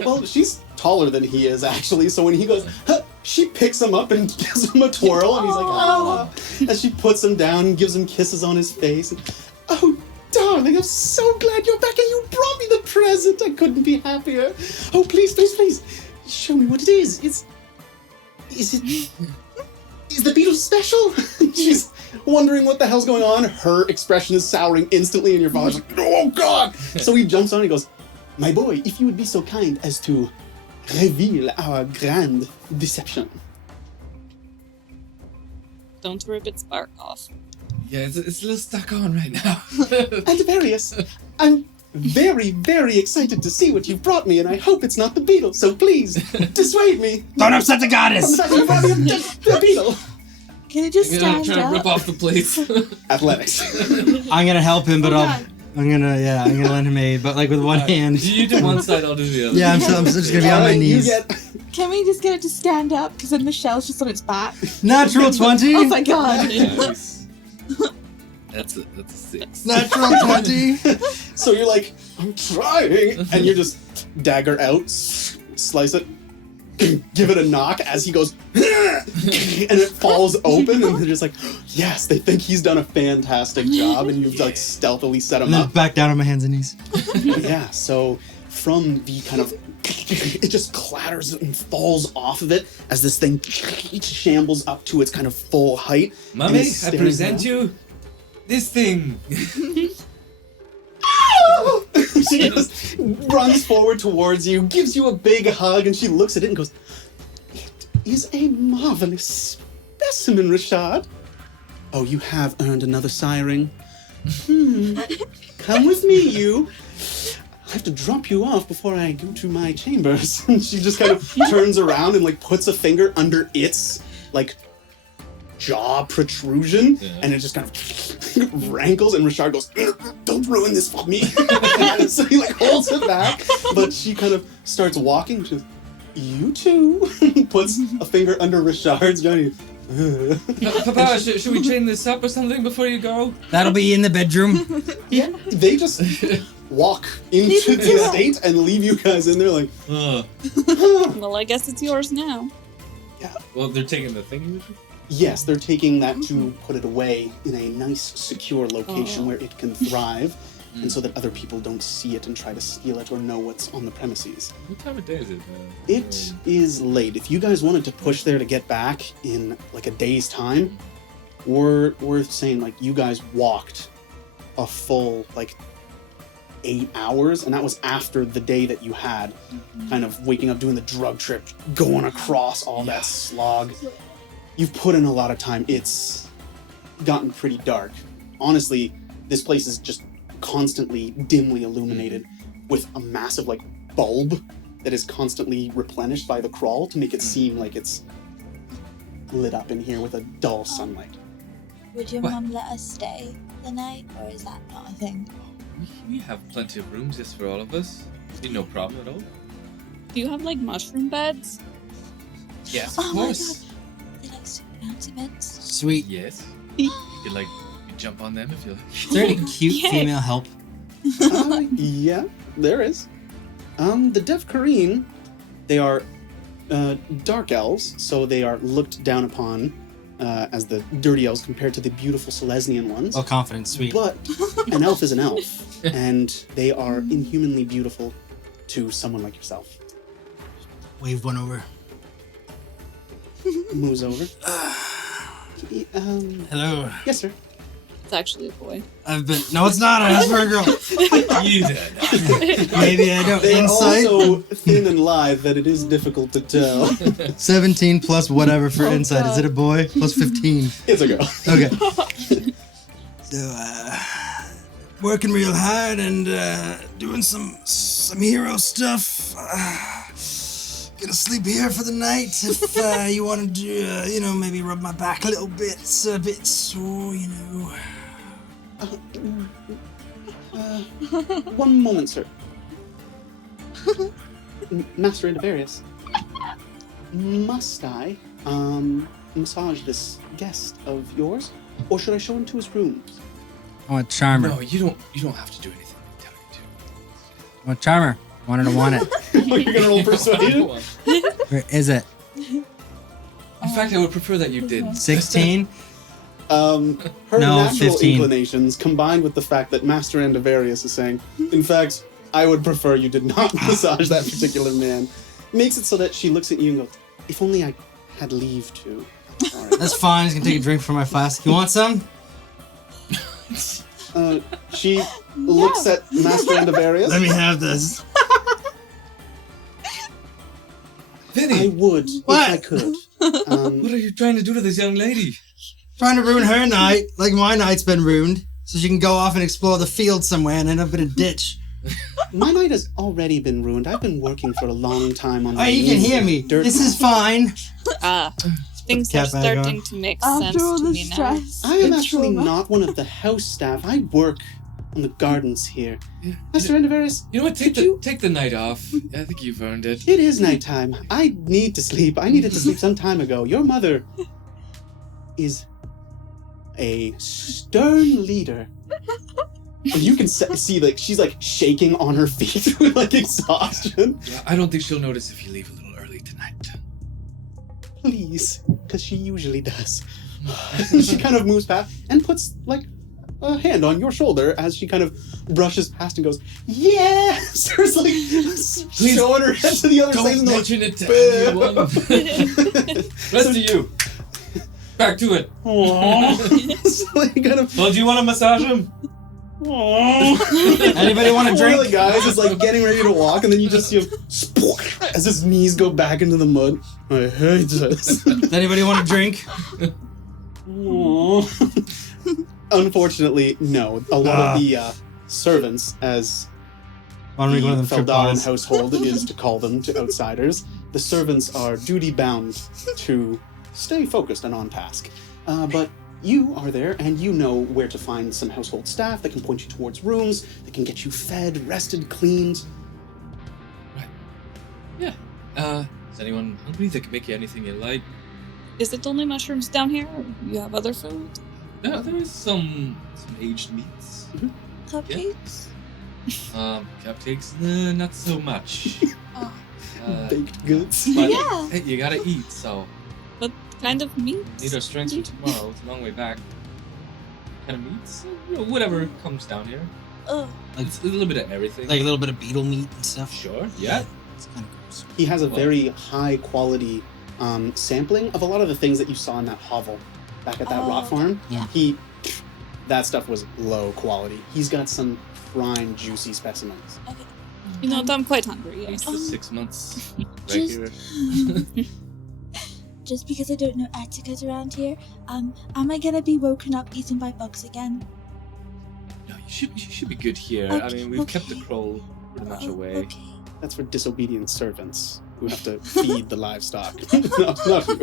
Well, she's taller than he is, actually. So when he goes, huh, she picks him up and gives him a twirl, and he's like, oh. As she puts him down and gives him kisses on his face. And, oh, darling, I'm so glad you're back, and you brought me the present. I couldn't be happier. Oh, please, show me what it is. Is the beetle special? She's wondering what the hell's going on. Her expression is souring instantly, and your father's like, oh God! So he jumps on and he goes, my boy, if you would be so kind as to reveal our grand deception. Don't rip its bark off. Yeah, it's a little stuck on right now. Antivarious, I'm very, very excited to see what you've brought me, and I hope it's not the beetle, so please, dissuade me. Don't upset the goddess! You brought me the beetle. Can you just I'm gonna stand try to up? rip off the plates. Athletics. I'm gonna help him, but Hold I'm on. gonna lend him aid, but like with one hand. You do one side, I'll do the other. Yeah, I'm just gonna be on my Alright, you knees. Can we just get it to stand up? Because then the shell's just on its back. Natural 20! Oh my god. Nice. That's a 6. Natural 20. So you're like, I'm trying, and you're just dagger out, slice it, give it a knock as he goes, and it falls open, and they're just like, yes, they think he's done a fantastic job, and you've like stealthily set him And then up. back down on my hands and knees. Yeah, so from the kind of, it just clatters and falls off of it as this thing shambles up to its kind of full height. and Mummy, is I staring present down. you this thing. She just runs forward towards you, gives you a big hug, and she looks at it and goes, "It is a marvelous specimen, Rashad. Oh, you have earned another siring. Come with me, you. I have to drop you off before I go to my chambers." And she just kind of turns around and like puts a finger under its like jaw protrusion, and it just kind of rankles, and Rashad goes, "Don't ruin this for me." So he like holds it back, but she kind of starts walking. She goes, "You too." Puts a finger under Rashad's jaw. Papa, should we chain this up or something before you go? That'll be in the bedroom. Yeah, they just walk into the estate and leave you guys in there like, Well, I guess it's yours now. Well, they're taking the thing. yes, they're taking that to put it away in a nice, secure location where it can thrive, and so that other people don't see it and try to steal it or know what's on the premises. What time of day is it? It is late. If you guys wanted to push there to get back in like a day's time, we're saying like you guys walked a full like 8 hours, and that was after the day that you had, kind of waking up, doing the drug trip, going across all that slog. You've put in a lot of time. It's gotten pretty dark. Honestly, this place is just constantly dimly illuminated with a massive like bulb that is constantly replenished by the crawl to make it seem like it's lit up in here with a dull sunlight. Would your What? mum let us stay the night, or is that not a thing? We have plenty of rooms just for all of us. See, no problem at all. Do you have like mushroom beds? Yes, Oh my god. They like super fancy beds. Sweet. Yes. You jump on them if you like. Is there any cute Yay. female help? Yeah, there is. The Dev Kareen, they are dark elves, so they are looked down upon as the dirty elves compared to the beautiful Selesnian ones. Oh, confidence. Sweet. But an elf is an elf, and they are inhumanly beautiful to someone like yourself. Wave one over. Moves over. Hello. Yes, sir. It's actually a boy. I've been. No, it's not. I asked for a girl. You did. Maybe I don't. They are Insight. also thin and lithe that it is difficult to tell. 17 plus whatever for Oh, insight. God. Is it a boy? Plus 15. It's a girl. Okay. So, working real hard and doing some hero stuff. Gonna sleep here for the night. If you want to do, maybe rub my back a little bit. It's a bit sore, One moment, sir. Master Indivarius, must I massage this guest of yours, or should I show him to his rooms? I want Charmer. No, you don't have to do anything I tell you I want Charmer. Want her to want it. You're gonna roll to. persuasion? Where is it? In fact, I would prefer that you did. 16? Her No, natural 15. inclinations, combined with the fact that Master Indivarius is saying, in fact, I would prefer you did not massage that particular man, makes it so that she looks at you and goes, if only I had leave to. All right. That's fine. He's gonna take a drink from my flask. You want some? She looks at Master Indivarius. Let me have this. I Vinny, would, if What? I could. what are you trying to do to this young lady? Trying to ruin her night, like my night's been ruined, so she can go off and explore the field somewhere and end up in a ditch. My night has already been ruined. I've been working for a long time on Oh, you can hear me. dirt. This is fine. Things cat are bag starting on. to make sense After all to the me now. stress. I am and actually trauma. not one of the house staff. I work on the gardens here. Master Indivarius, You know what? Could Take the night off. I think you've earned it. it is nighttime. I need to sleep. I needed to sleep some time ago. Your mother is a stern leader. And you can see, like, she's, like, shaking on her feet with, like, exhaustion. Yeah, I don't think she'll notice if you leave a little early tonight. Please, because she usually does. She kind of moves past and puts, like, a hand on your shoulder as she kind of brushes past and goes, yes! There's, like, showing her head to the other side. Don't mention it to anyone. Rest of you. Back to it. Aww. So, like, kind of, Well, do you want to massage him? Anybody want a one drink? of the guys is, like, getting ready to walk, and then you just see him as his knees go back into the mud. I hate this. Does anybody want a drink? Unfortunately, no. A lot of the servants, as Want to make one of the them trip Feldarin balls? household is to call them to outsiders, the servants are duty-bound to stay focused and on task. But you are there, and you know where to find some household staff that can point you towards rooms, that can get you fed, rested, cleaned. Right. Yeah. Is anyone hungry that can make you anything you like? Is it only mushrooms down here? Or you have other food? Yeah, there is some aged meats. Cupcakes? Cupcakes? Not so much. Oh. Baked goods. But Yeah. hey, you gotta eat, so What kind of meat? need our strength for tomorrow. It's a long way back. Kind of meats? You know, whatever comes down here. Ugh. It's a little bit of everything. Like a little bit of beetle meat and stuff. Sure, yeah. It's kind of gross. He has a very high quality sampling of a lot of the things that you saw in that hovel back at that Oh, rock farm. yeah. That stuff was low quality. He's got some prime juicy specimens. Okay. You know, I'm quite hungry. It's Yes. the 6 months right Just- here. Just because I don't know etiquette around here, am I gonna be woken up eaten by bugs again? No, you should be good here. I Okay, mean, we've kept the okay. crow pretty much Oh, away. Okay. That's for disobedient servants who have to feed the livestock. No, not you.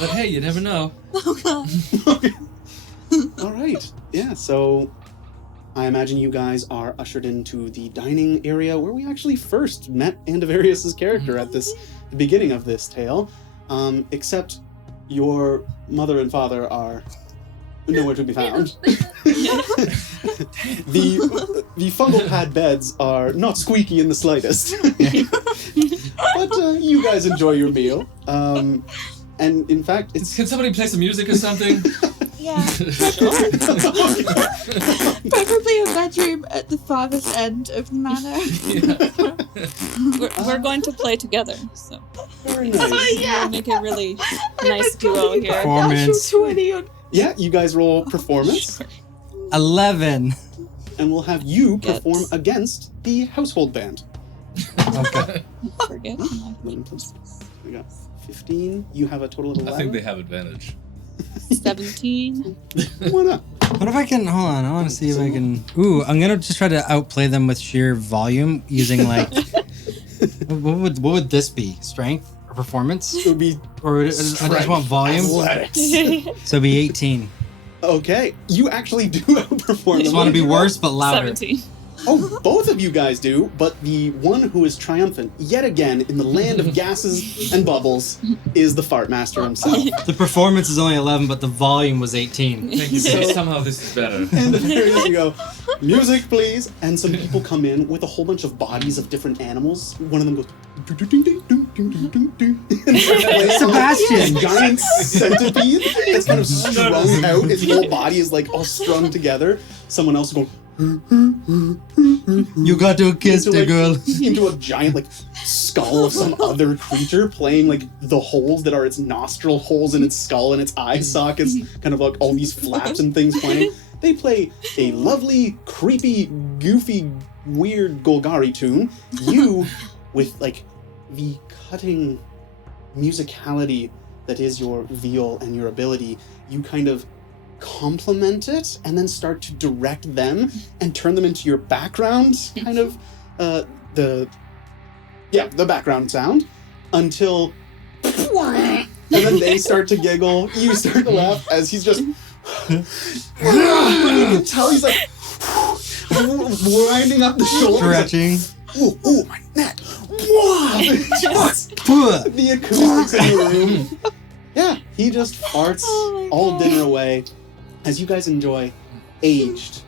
But hey, you never know. Oh god. All right. Yeah, so I imagine you guys are ushered into the dining area where we actually first met Andavarius' character at the beginning of this tale. Except your mother and father are nowhere to be found. the fungal pad beds are not squeaky in the slightest. But you guys enjoy your meal. And in fact, it's Can somebody play some music or something? Yeah. Preferably a bedroom at the farthest end of the manor. We're going to play together, so very nice. we'll make a really nice duo here. Performance. 20 on. Yeah, you guys roll performance, 11. and we'll have you Yes. perform against the household band. Okay. Forget. 11 plus. We got 15. You have a total of 11. I think they have advantage. 17. Why not? What if I can, hold on, I want to see if I can, I'm going to just try to outplay them with sheer volume using like, what would this be? Strength or performance? It would be Or I just want volume? athletics. So it'd be 18. Okay, you actually do outperform I them. just want to be worse but louder. 17. Oh, both of you guys do, but the one who is triumphant yet again in the land of gases and bubbles is the fart master himself. The performance is only 11, but the volume was 18. Thank you. So somehow this is better. And there you go. Music, please. And some people come in with a whole bunch of bodies of different animals. One of them goes. Sebastian! A giant centipede that's kind of strung out. Its whole body is like all strung together. Someone else will go. You got to kiss the girl. Into a giant like skull of some other creature, playing like the holes that are its nostril holes in its skull and its eye sockets, kind of like all these flaps and things playing. They play a lovely, creepy, goofy, weird Golgari tune. You, with like the cutting musicality that is your viol and your ability, you kind of complement it and then start to direct them and turn them into your background kind of the background sound until and then they start to giggle, you start to laugh as he's just you can tell he's like winding up the shoulders, Stretching. ooh, my neck. Just the acoustics in the room Yeah, he just farts Oh my all God. dinner away as you guys enjoy aged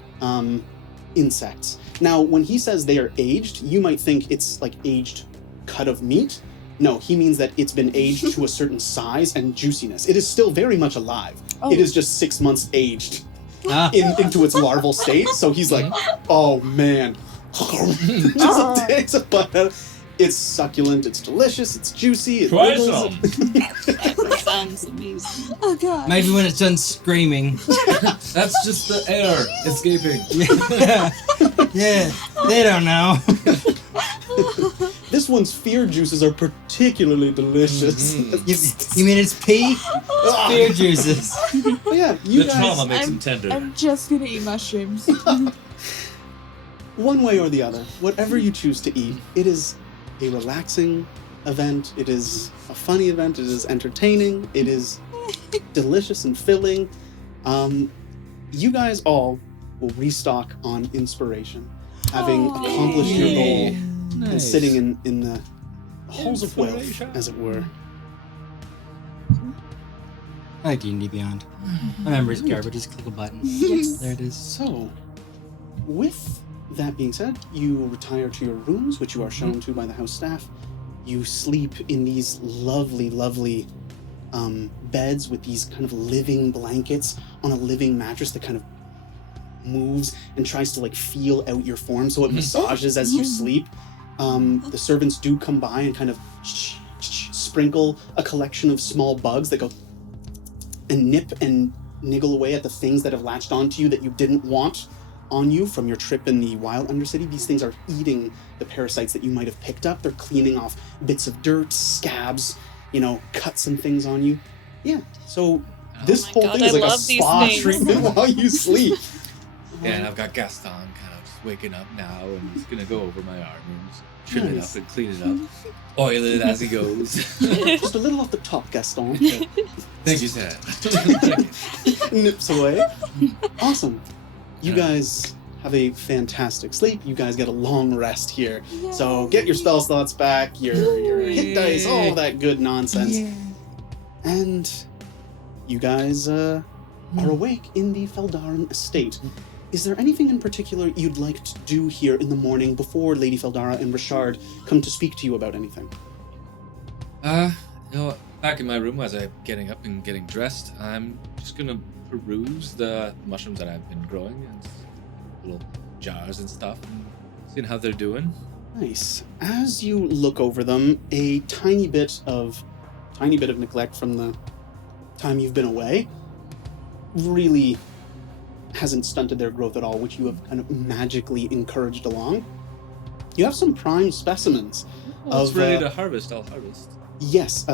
insects. Now, when he says they are aged, you might think it's like aged cut of meat. No, he means that it's been aged to a certain size and juiciness. It is still very much alive. Oh. It is just 6 months aged Ah, into its larval state. So he's like, oh man. Just takes a bite out. It's succulent, it's delicious, it's juicy, it Try wiggles. some. That sounds amazing. Oh god. maybe when it's done screaming. That's just the air escaping. Yeah, they don't know. This one's fear juices are particularly delicious. You mean it's pee? Ah. Fear juices. But yeah, you The guys, trauma makes him tender. I'm just gonna eat mushrooms. one way or the other, whatever you choose to eat, it is a relaxing event, it is a funny event, it is entertaining, it is delicious and filling. You guys all will restock on inspiration, having Aw. accomplished your goal and Nice. sitting in the halls of wealth, Inspiration. as it were. I like D&D Beyond. My memory's garbage. Just click a button. Yes. There it is. So, with that being said, you retire to your rooms, which you are shown to by the house staff. You sleep in these lovely, lovely beds with these kind of living blankets on a living mattress that kind of moves and tries to like feel out your form, so it massages as you sleep. The servants do come by and kind of sprinkle a collection of small bugs that go and nip and niggle away at the things that have latched onto you that you didn't want on you from your trip in the Wild Undercity. These things are eating the parasites that you might have picked up. They're cleaning off bits of dirt, scabs, cuts and things on you. Yeah, so this my whole God, thing is I like a love these spa things. treatment while you sleep. Yeah, and I've got Gaston kind of just waking up now, and he's gonna go over my arm and just trim it Nice. up and clean it up, oil it as he goes. Just a little off the top, Gaston. Thank you, sir. Nips away. Awesome. You guys have a fantastic sleep. You guys get a long rest here. So get your spell slots back, your hit dice, all that good nonsense. And you guys are awake in the Feldaran estate. Is there anything in particular you'd like to do here in the morning before Lady Feldara and Richard come to speak to you about anything? Back in my room as I'm getting up and getting dressed, I'm just gonna peruse the mushrooms that I've been growing in little jars and stuff, and seeing how they're doing. Nice. As you look over them, a tiny bit of neglect from the time you've been away really hasn't stunted their growth at all, which you have kind of magically encouraged along. You have some prime specimens. Well, it's Of, ready to harvest. I'll harvest. Yes,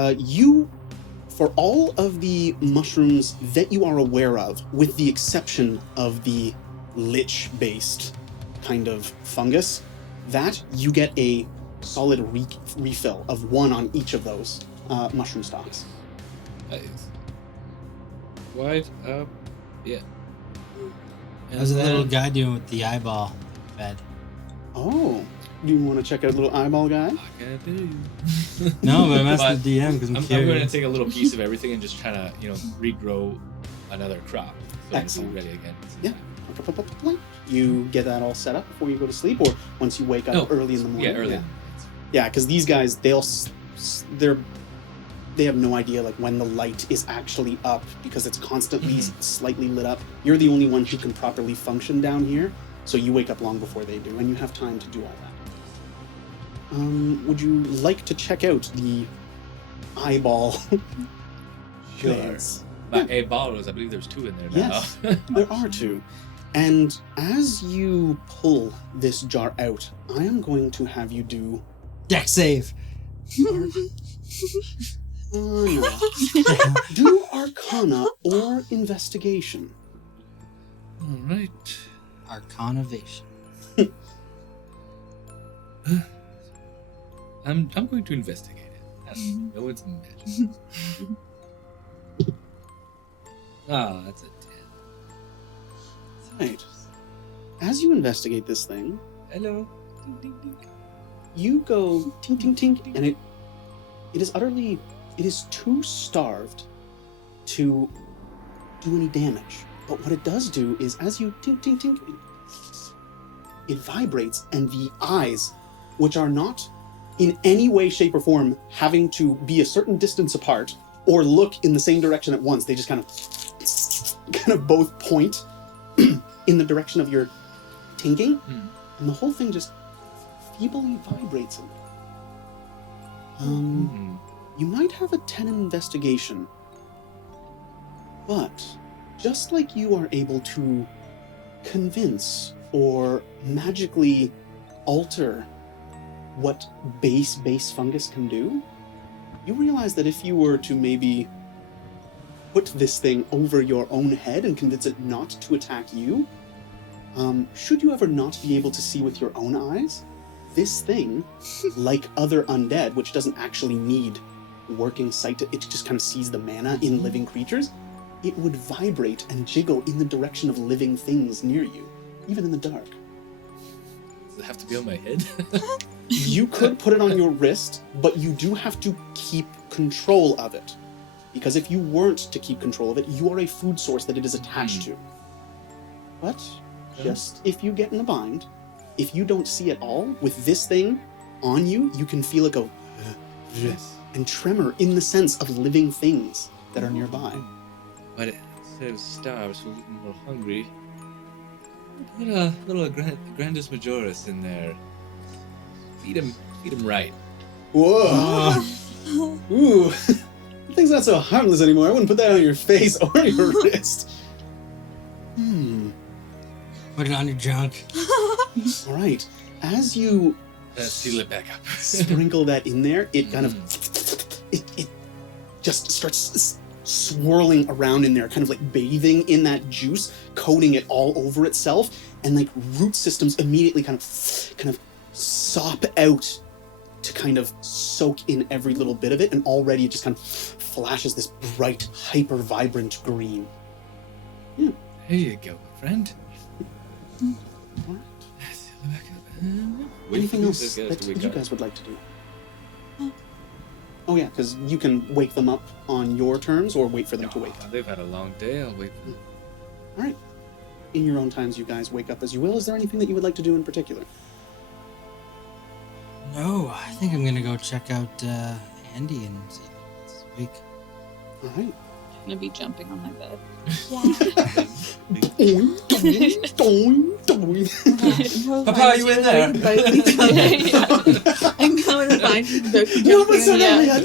for all of the mushrooms that you are aware of, with the exception of the lich-based kind of fungus, that you get a solid refill of one on each of those mushroom stalks. Nice. Right up. Yeah. How's the little guy doing with the eyeball bed? Oh, do you want to check out a little eyeball guy? I can't do. No, but I'm asking But the DM because I'm I'm going to curious. take a little piece of everything and just try to, regrow another crop. So Excellent. It's ready again. Yeah. You get that all set up before you go to sleep, or once you wake up early in the morning? Yeah, early. Yeah, because these guys, they have no idea like when the light is actually up because it's constantly slightly lit up. You're the only one who can properly function down here, so you wake up long before they do, and you have time to do all that. Would you like to check out the eyeball? Sure. beds? My A-ballers, I believe there's 2 in there now. Yes, there are 2. And as you pull this jar out, I am going to have you do Deck save. Arcana. Do Arcana or Investigation. All right. Arcanavation. I'm going to investigate it. I know it's magic. That's a 10. Right. As you investigate this thing, Hello. Ding, ding, ding. you go tink tink tink, and it is too starved to do any damage. But what it does do is, as you tink, tink, tink, it vibrates, and the eyes, which are not in any way, shape, or form having to be a certain distance apart or look in the same direction at once, they just kind of both point in the direction of your tinking, and the whole thing just feebly vibrates a little. You might have a 10 in investigation, but just like you are able to convince or magically alter what base fungus can do, you realize that if you were to maybe put this thing over your own head and convince it not to attack you, should you ever not be able to see with your own eyes, this thing, like other undead, which doesn't actually need working sight, it just kind of sees the mana in living creatures, it would vibrate and jiggle in the direction of living things near you, even in the dark. Does it have to be on my head? You could put it on your wrist, but you do have to keep control of it. Because if you weren't to keep control of it, you are a food source that it is attached to. But just if you get in a bind, if you don't see at all, with this thing on you, you can feel it go and tremor in the sense of living things that are nearby. But instead of starved, so we're hungry. Put a little Grandis Majoris in there. Feed him right. Whoa! Ooh, that thing's not so harmless anymore. I wouldn't put that on your face or your wrist. Put it on your junk. All right. As you Seal it back up. sprinkle that in there, it kind of it just starts swirling around in there, kind of like bathing in that juice, coating it all over itself, and like root systems immediately kind of sop out to kind of soak in every little bit of it, and already it just kind of flashes this bright, hyper vibrant green. Yeah. There you go, friend. All right. Seal it back up. Anything else that you guys would like to do? Oh yeah, because you can wake them up on your terms or wait for them to wake up. They've had a long day. I'll wait for them. All right. In your own times, you guys wake up as you will. Is there anything that you would like to do in particular? No, I think I'm gonna go check out Andy and see if he's awake. All right. I'm gonna be jumping on my bed. Papa, you in there? I'm going to find you. No, but Sonelia,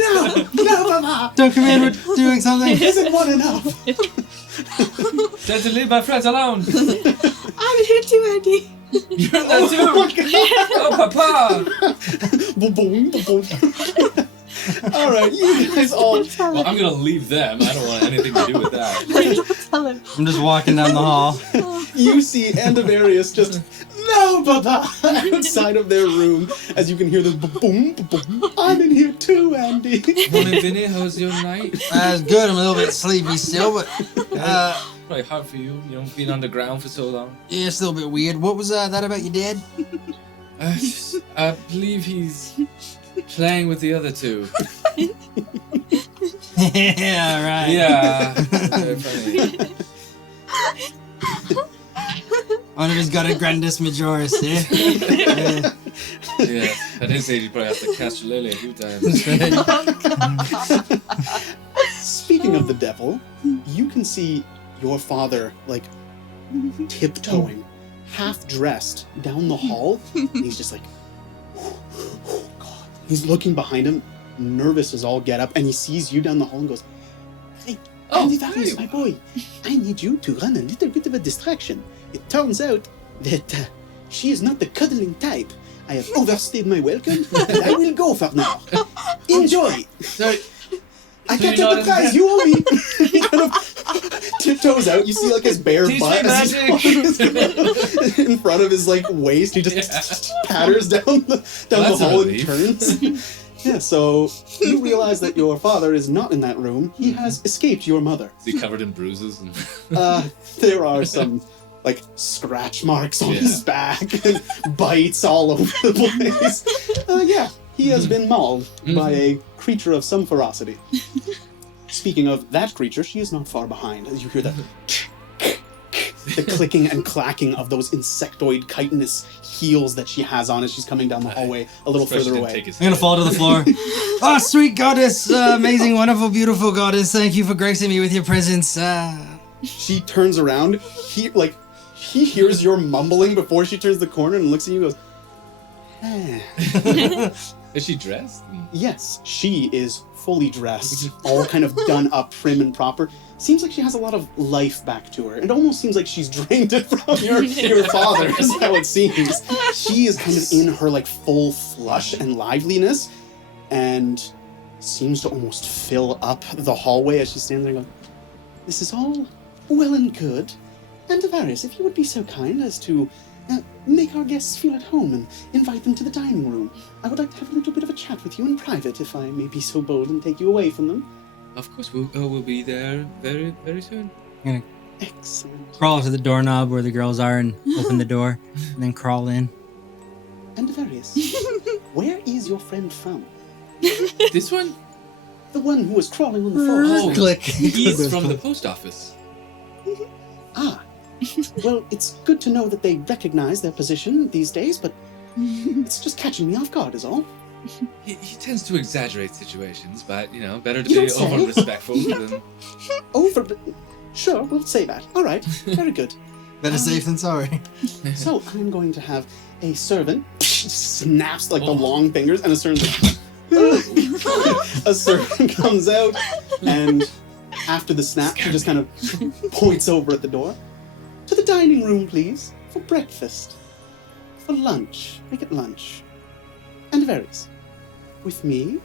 no, Mama. Don't come in, we're doing something. Isn't one enough? Try to leave my friends alone. I'm here too, Andy. You're in there too. Oh, Papa. Boom, boom, boom. All right, you guys all. Well, I'm gonna leave them. I don't want anything to do with that. Tell him. I'm just walking down the hall. You see Andavarius just, no, Papa, outside of their room, as you can hear the boom, boom. I'm in here too, Andy. Morning, Vinny. How's your night? It's good, I'm a little bit sleepy still, but Probably hard for you, being on the ground for so long. yeah, it's a little bit weird. What was that about your dad? I believe he's playing with the other two. Yeah, right. Yeah. Very funny. One of his got a Grandis Majoris, yeah? Yeah. At his age, you probably have to cast your lily a few times. Speaking of the devil, you can see your father, like, tiptoeing, half-dressed, down the hall, and he's just like, God. He's looking behind him, nervous as all get up, and he sees you down the hall and goes, Hey, Andavarius, my boy, I need you to run a little bit of a distraction. It turns out that she is not the cuddling type. I have overstayed my welcome, and I will go for now. Enjoy! Sorry. I can't take the prize, you owe me! He kind of tiptoes out, you see like his bare Teach butt me as he's in front of his like waist, he just patters down the hall and turns. Yeah, so you realize that your father is not in that room. He has escaped your mother. Is he covered in bruises? And There are some like scratch marks on his back and bites all over the place. Yeah, he has been mauled by a creature of some ferocity. speaking of that creature, she is not far behind. As you hear the clicking and clacking of those insectoid chitinous heels that she has on as she's coming down the hallway a little further away. I'm gonna fall to the floor. Oh, sweet goddess, amazing, wonderful, beautiful goddess, thank you for gracing me with your presence. She turns around. He hears your mumbling before she turns the corner and looks at you and goes, eh. Is she dressed? Yes, she is fully dressed, all kind of done up, prim and proper. Seems like she has a lot of life back to her. It almost seems like she's drained it from your father, is how it seems. She is kind of in her like full flush and liveliness, and seems to almost fill up the hallway as she stands there going, this is all well and good. And Avarius, if you would be so kind as to make our guests feel at home and invite them to the dining room. I would like to have a little bit of a chat with you in private, if I may be so bold and take you away from them. Of course, we'll be there very, very soon. I'm gonna Excellent. crawl to the doorknob where the girls are and open the door, and then crawl in. And Avarius, where is your friend from? This one? The one who was crawling on the floor. Oh, Click. he's from the post office. Ah. Well, it's good to know that they recognize their position these days, but it's just catching me off guard is all. He tends to exaggerate situations, but, better to You be don't say. over-respectful than... Sure, we'll say that. All right, very good. Better safe than sorry. So I'm going to have a servant snaps like the long fingers, and a servant comes out, and after the snap, she just kind of points over at the door. To the dining room, please, for breakfast, for lunch. Make it lunch, and Varys, with me.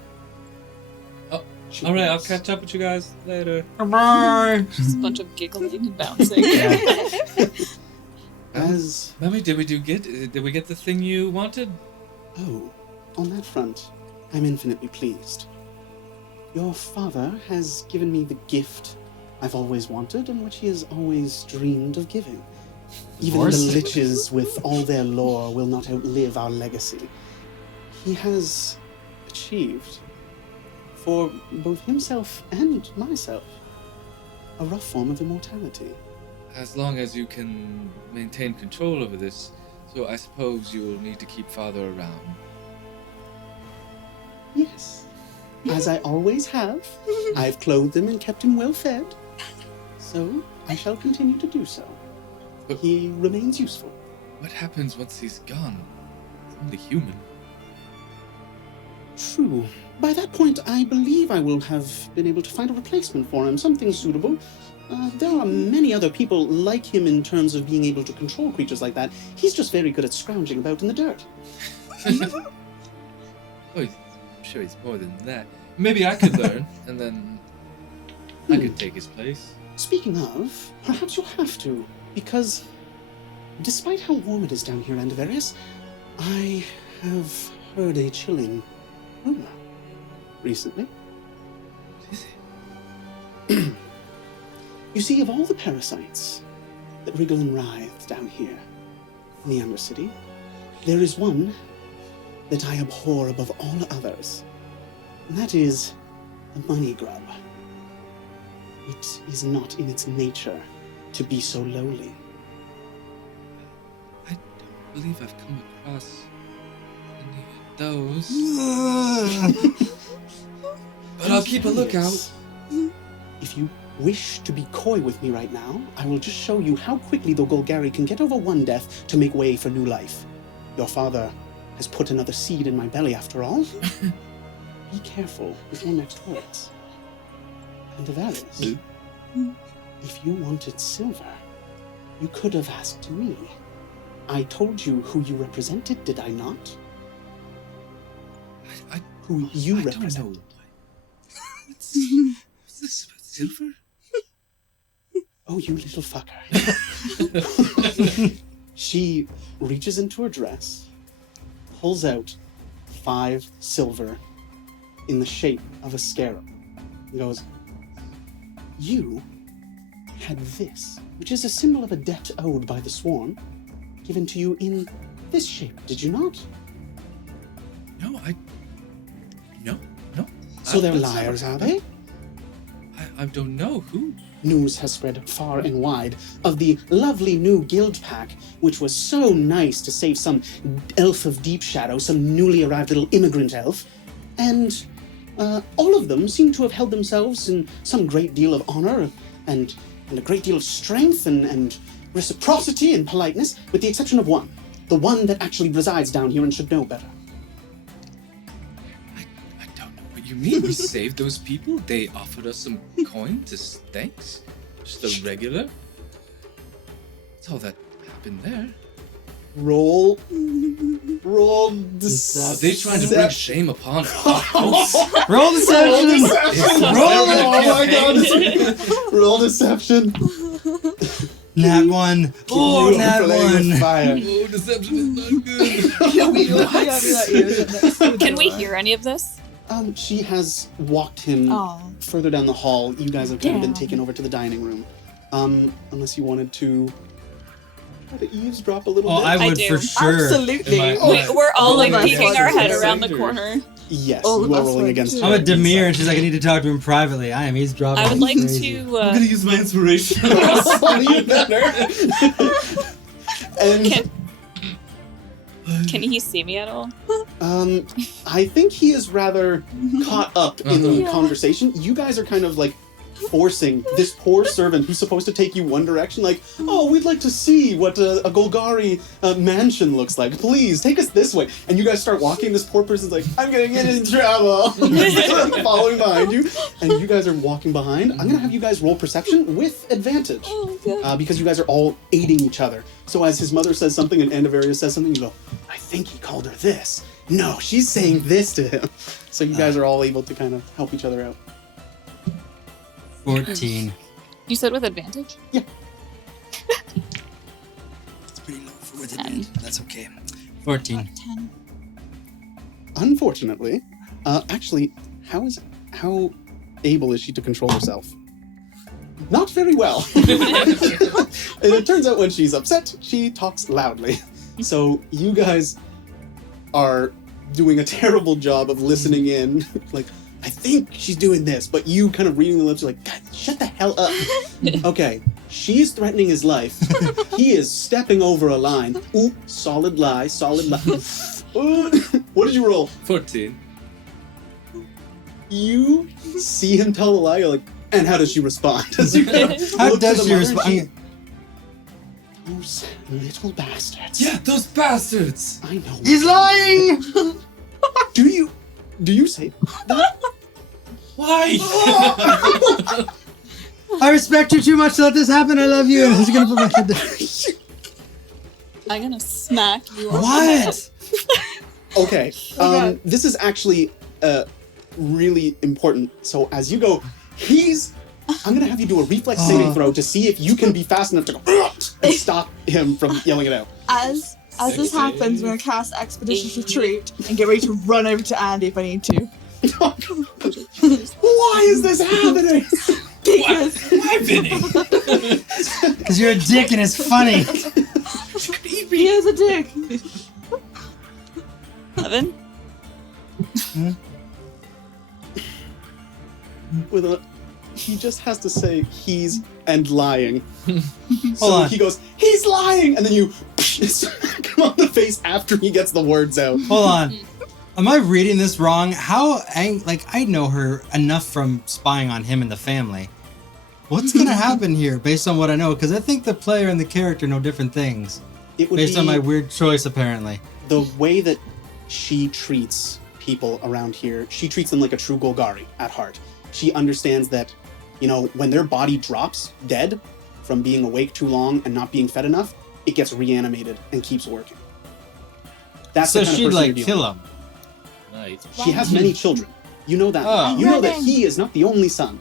Oh, all right, I'll catch up with you guys later. Bye. Just a bunch of giggling and bouncing. As Mommy, did we get the thing you wanted? on that front, I'm infinitely pleased. Your father has given me the gift I've always wanted and which he has always dreamed of giving. Even the liches with all their lore will not outlive our legacy. He has achieved, for both himself and myself, a rough form of immortality. As long as you can maintain control over this, so I suppose you'll need to keep Father around. Yes, as I always have. I've clothed him and kept him well fed. So I shall continue to do so. But He remains useful. what happens once he's gone? He's only human. True. By that point, I believe I will have been able to find a replacement for him, something suitable. There are many other people like him in terms of being able to control creatures like that. He's just very good at scrounging about in the dirt. Oh, I'm sure he's more than that. Maybe I could learn, and then I could take his place. Speaking of, perhaps you'll have to, because despite how warm it is down here, Andavarius, I have heard a chilling rumor recently. What is it? You see, of all the parasites that wriggle and writhe down here in the Undercity, there is one that I abhor above all others, and that is the money grub. It is not in its nature to be so lowly. I don't believe I've come across any of those. But I'll keep a lookout. If you wish to be coy with me right now, I will just show you how quickly the Golgari can get over one death to make way for new life. Your father has put another seed in my belly after all. Be careful with your next words. And Avarius, if you wanted silver, you could have asked me. I told you who you represented, did I not? Who you I represent. don't know. What's this about silver? Oh, you little fucker. She reaches into her dress, pulls out 5 silver in the shape of a scarab, and goes, you had this, which is a symbol of a debt owed by the Sworn, given to you in this shape, did you not? No. So they're that's not liars, what are they? happened. I don't know who. News has spread far and wide of the lovely new guild pack, which was so nice to save some elf of deep shadow, some newly arrived little immigrant elf. And all of them seem to have held themselves in some great deal of honor and a great deal of strength and reciprocity and politeness, with the exception of one. The one that actually resides down here and should know better. I don't know what you mean. We saved those people. They offered us some coin to thanks. Just a regular. That's all that happened there. Roll Are they trying to bring shame upon our house? Roll deception. Roll oh my god! Roll deception. Nat 1. Oh, You are Nat playing with 1. fire. Oh, deception is not good. Can we hear any of this? She has walked him further down the hall. You guys have kind of been taken over to the dining room. Unless you wanted to try to eavesdrop a little bit. I would do. for sure. Absolutely. We're all like my peeking God. our head Yes, around the Sander. corner. Yes, All you of are us rolling would against too. her. I'm with Demir, and she's like, I need to talk to him privately. I am eavesdropping. I would like Crazy. to. use my inspiration. You better. And Can he see me at all? I think he is rather caught up in the Yeah. conversation. You guys are kind of like forcing this poor servant who's supposed to take you one direction, like, oh, we'd like to see what a Golgari mansion looks like. Please, take us this way. And you guys start walking, this poor person's like, I'm gonna get in trouble. Following behind you. And you guys are walking behind. I'm gonna have you guys roll perception with advantage. Because you guys are all aiding each other. So as his mother says something and Andavaria says something, you go, I think he called her this. No, she's saying this to him. So you guys are all able to kind of help each other out. 14. You said with advantage? It's pretty low for with advantage. That's okay. 14. 10. Unfortunately, actually, how able is she to control herself? Not very well. And it turns out when she's upset, she talks loudly. So you guys are doing a terrible job of listening in. Like, I think she's doing this, but you kind of reading the lips, you're like, God, shut the hell up. Okay, she's threatening his life. He is stepping over a line. Ooh, solid lie, solid lie. Ooh, what did you roll? 14. You see him tell a lie, you're like, and how does she respond? As you kind of How look to does the she mother, respond? Those little bastards. Yeah, those bastards! I know. He's lying! Do you say that? Why? I respect you too much to let this happen. I love you. He's gonna put my head down. I'm gonna smack you on the What? Okay. This is actually really important. So as you go, I'm gonna have you do a reflex saving throw to see if you can be fast enough to go and stop him from yelling it out. As this happens, I'm gonna cast Expeditious Retreat and get ready to run over to Andy if I need to. Why is this happening? Because Why, Vinny? Because you're a dick and it's funny. he is a dick. 11? He just has to say he's and lying. So Hold on. he goes, he's lying, and then you smack him on the face after he gets the words out. Hold on. Am I reading this wrong? I know her enough from spying on him and the family. What's gonna happen here based on what I know? Because I think the player and the character know different things. It would Based be on my weird choice, apparently. the way that she treats people around here. She treats them like a true Golgari at heart. She understands that, when their body drops dead from being awake too long and not being fed enough, it gets reanimated and keeps working. That's So the kind she'd of person like you're kill dealing him. Nice. with. She has many children. You know that. Oh. You know that Running. he is not the only son.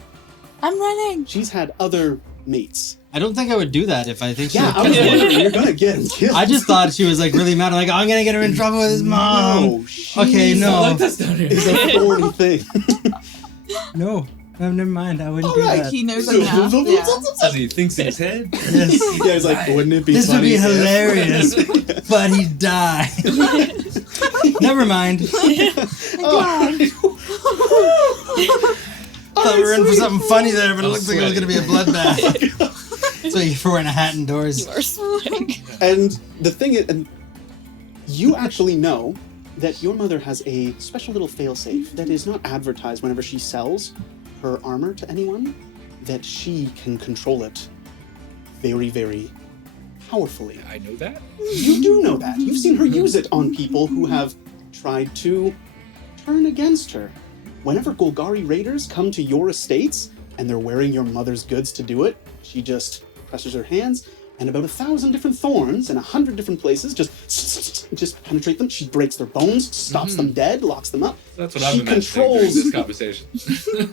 I'm running. She's had other mates. I don't think I would do that if I think she Yeah, would I was kill him. wondering, you're gonna get him killed. I just thought she was like really mad. I'm like, I'm gonna get her in trouble with his mom. No, she Okay, no. Like this down here. is a thorny thing. No, never mind. I wouldn't do Alright, that. he knows enough. Yeah. As he thinks in his head. Yes. Yeah, he's like, wouldn't it be This would funny be if-" hilarious, but he died. Never mind. Alright. Thought we were in for something funny there, but it looks like it was going to be a sweating. bloodbath. So you're wearing a hat indoors. You are sweating. And the thing is, and you actually know that your mother has a special little failsafe that is not advertised whenever she sells her armor to anyone, that she can control it very, very powerfully. I know that. You do know that. You've seen her use it on people who have tried to turn against her. Whenever Golgari raiders come to your estates and they're wearing your mother's goods to do it, she just presses her hands and about 1,000 different thorns in 100 different places just penetrate them. She breaks their bones, stops them dead, locks them up. That's what She I'm imagining during controls- this conversation.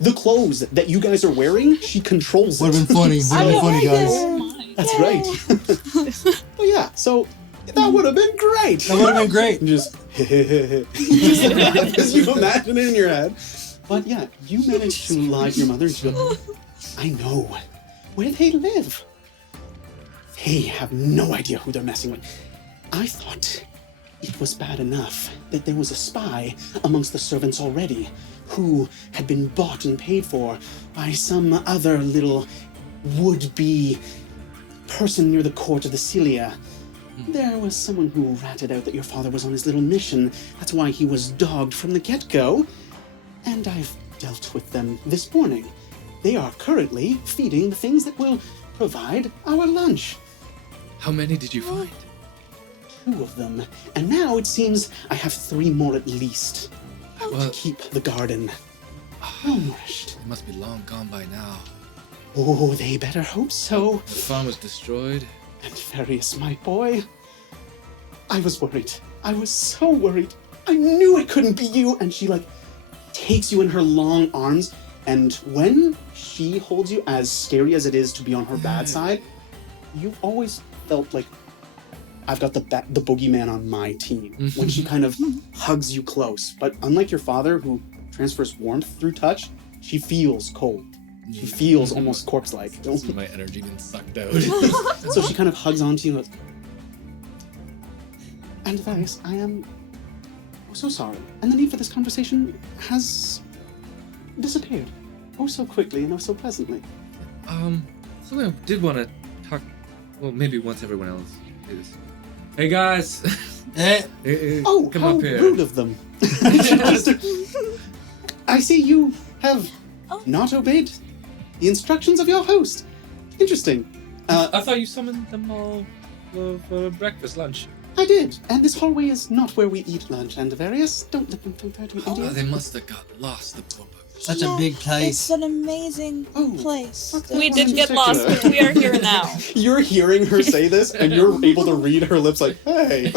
The clothes that you guys are wearing, she controls Would it. have been funny. Would have been funny, guys. Oh my. That's right. But yeah, so that would have been great. That would have been great. Just as you imagine it in your head. But yeah, you managed to lie to your mother and she goes, I know where they live. They have no idea who they're messing with. I thought it was bad enough that there was a spy amongst the servants already who had been bought and paid for by some other little would-be person near the court of the Cilia. There was someone who ratted out that your father was on his little mission. That's why he was dogged from the get-go. And I've dealt with them this morning. They are currently feeding the things that will provide our lunch. How many did you find? 2 of them. And now it seems I have 3 more at least. To Well, keep the garden well-nourished. it must be long gone by now. Oh, they better hope so. The farm was destroyed. And Farius, my boy, I was worried. I was so worried. I knew it couldn't be you. And she takes you in her long arms. And when she holds you, as scary as it is to be on her bad side, you've always felt like I've got the boogeyman on my team. When she kind of hugs you close. But unlike your father, who transfers warmth through touch, she feels cold. She feels almost corpse-like. See my energy being sucked out. So she kind of hugs onto you and goes, and Various, I am so sorry. And the need for this conversation has disappeared. Oh, so quickly and oh, so pleasantly. Something I did want to talk. Well, maybe once everyone else is. Hey guys. Hey, Oh, come how up here. rude of them. I see you have not obeyed the instructions of your host. Interesting. I thought you summoned them all for breakfast, lunch. I did. And this hallway is not where we eat lunch, and Various, don't let them think that, you Oh, idiot. they must have got lost, the poor buggers. Such a big place. It's an amazing place. fuck that We one did in get lost, particular. but we are here now. You're hearing her say this, and you're able to read her lips like, hey.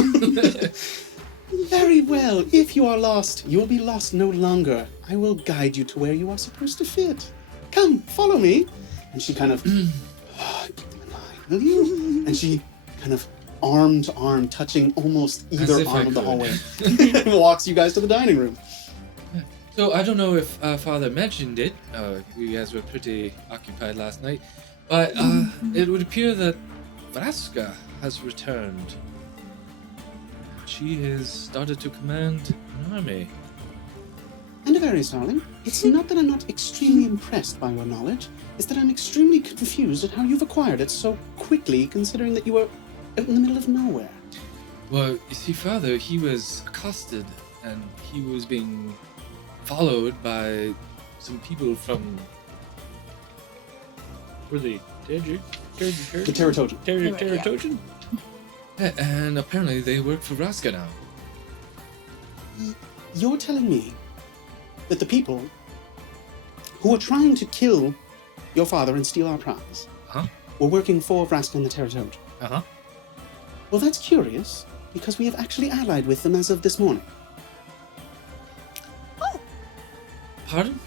Very well. If you are lost, you will be lost no longer. I will guide you to where you are supposed to fit. Come, follow me. And she kind of, keep them in line, will you? And she kind of arm to arm, touching almost As either if I arm of the could. hallway, walks you guys to the dining room. So I don't know if Father mentioned it. You guys were pretty occupied last night, but it would appear that Vraska has returned. She has started to command an army. And Various, darling, it's not that I'm not extremely impressed by your knowledge, it's that I'm extremely confused at how you've acquired it so quickly, considering that you were out in the middle of nowhere. Well, you see, Father, he was accosted, and he was being followed by some people from. Were they The Teratogen. Teratogen? Yeah, and apparently they work for Vraska now. You're telling me that the people who are trying to kill your father and steal our prize Huh? were working for Vraska and the Teratogen? Uh-huh. Well, that's curious, because we have actually allied with them as of this morning. Pardon?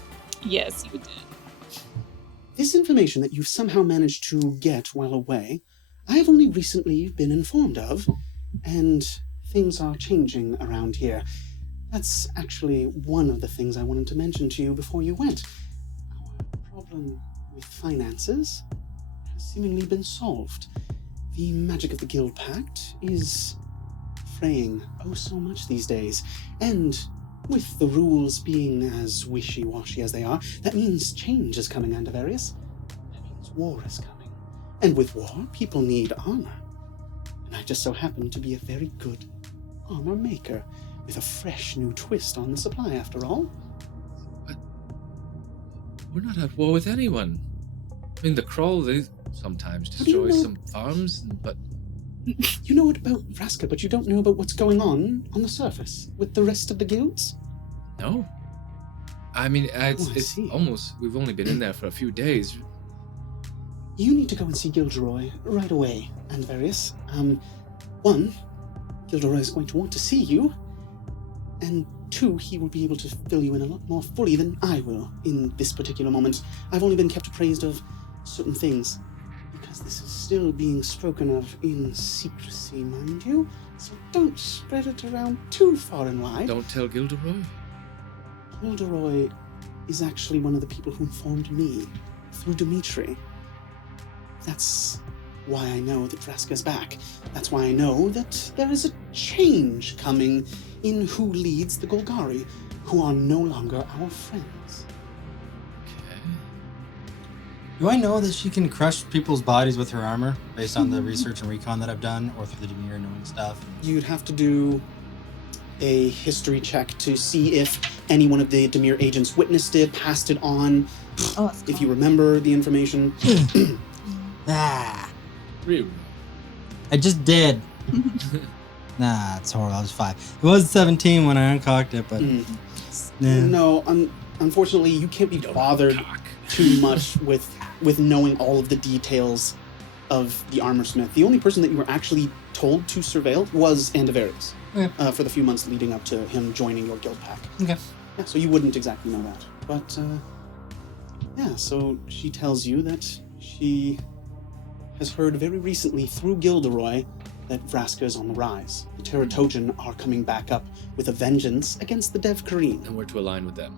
Yes, you did. This information that you've somehow managed to get while away, I have only recently been informed of, and things are changing around here. That's actually one of the things I wanted to mention to you before you went. Our problem with finances has seemingly been solved. The magic of the Guild Pact is fraying oh so much these days, and with the rules being as wishy-washy as they are, that means change is coming, Andavarius. That means war is coming. And with war, people need armor. And I just so happen to be a very good armor maker, with a fresh new twist on the supply, after all. But we're not at war with anyone. I mean, the Kroll, they sometimes destroy some farms, but... You know about Vraska, but you don't know about what's going on the surface with the rest of the guilds? No. I mean, I it's see. almost... We've only been in there for a few days. You need to go and see Gilderoy right away, Andavarius. One, Gilderoy is going to want to see you, and two, he will be able to fill you in a lot more fully than I will in this particular moment. I've only been kept appraised of certain things, because this is still being spoken of in secrecy, mind you, so don't spread it around too far and wide. Don't tell Gilderoy. Gilderoy is actually one of the people who informed me through Dimitri. That's why I know that Vraska's back. That's why I know that there is a change coming in who leads the Golgari, who are no longer our friends. Okay. Do I know that she can crush people's bodies with her armor, based on the research and recon that I've done, or through the Demir knowing stuff? You'd have to do a history check to see if any one of the Demir agents witnessed it, passed it on, Oh, that's if you remember the information. Ah, Real. I just did. Nah, it's horrible. I was 5. It was 17 when I uncocked it, but No, unfortunately, you can't be bothered too much with knowing all of the details of the armorsmith. The only person that you were actually told to surveil was Andavarius, Okay. for the few months leading up to him joining your guild pack. Okay. Yeah, so you wouldn't exactly know that. But, yeah, so she tells you that she has heard very recently through Gilderoy that Vraska is on the rise. The Teratogen are coming back up with a vengeance against the Dev Kareen. And we're to align with them.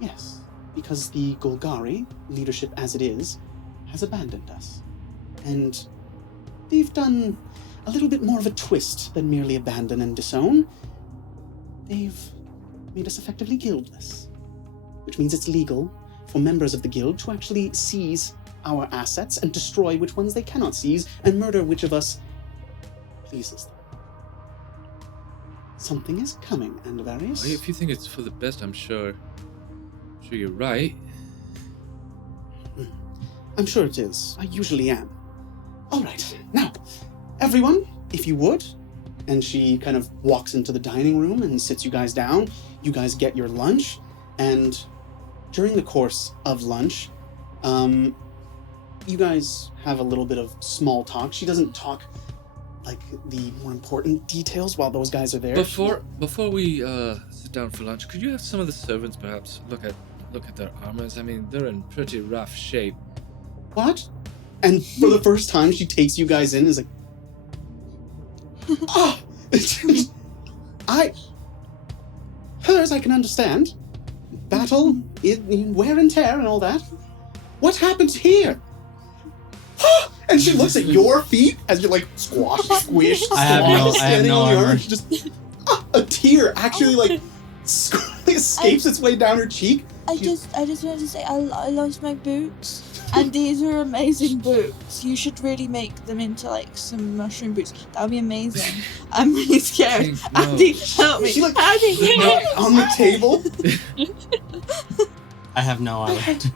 Yes, because the Golgari, leadership as it is, has abandoned us. And they've done a little bit more of a twist than merely abandon and disown. They've made us effectively guildless, which means it's legal for members of the guild to actually seize our assets and destroy which ones they cannot seize and murder which of us pleases them. Something is coming, Andavarius. Well, if you think it's for the best, I'm sure you're right. I'm sure it is. I usually am. All right, now, everyone, if you would. And she kind of walks into the dining room and sits you guys down. You guys get your lunch, and during the course of lunch, you guys have a little bit of small talk. She doesn't talk like the more important details while those guys are there. Before we sit down for lunch, could you have some of the servants perhaps look at their armors? I mean, they're in pretty rough shape. What? And for the first time, she takes you guys in and is like, oh, hers I can understand. Battle, in wear and tear and all that. What happened here? And she looks at your feet as you're like squash, squish, I have standing no on the armor. arm. Just a tear actually like escapes its way down her cheek. I just wanted to say I lost my boots, and these are amazing boots. You should really make them into like some mushroom boots. That would be amazing. I'm really scared. No. Andy, help me. She like Andy, on the table. I have no idea.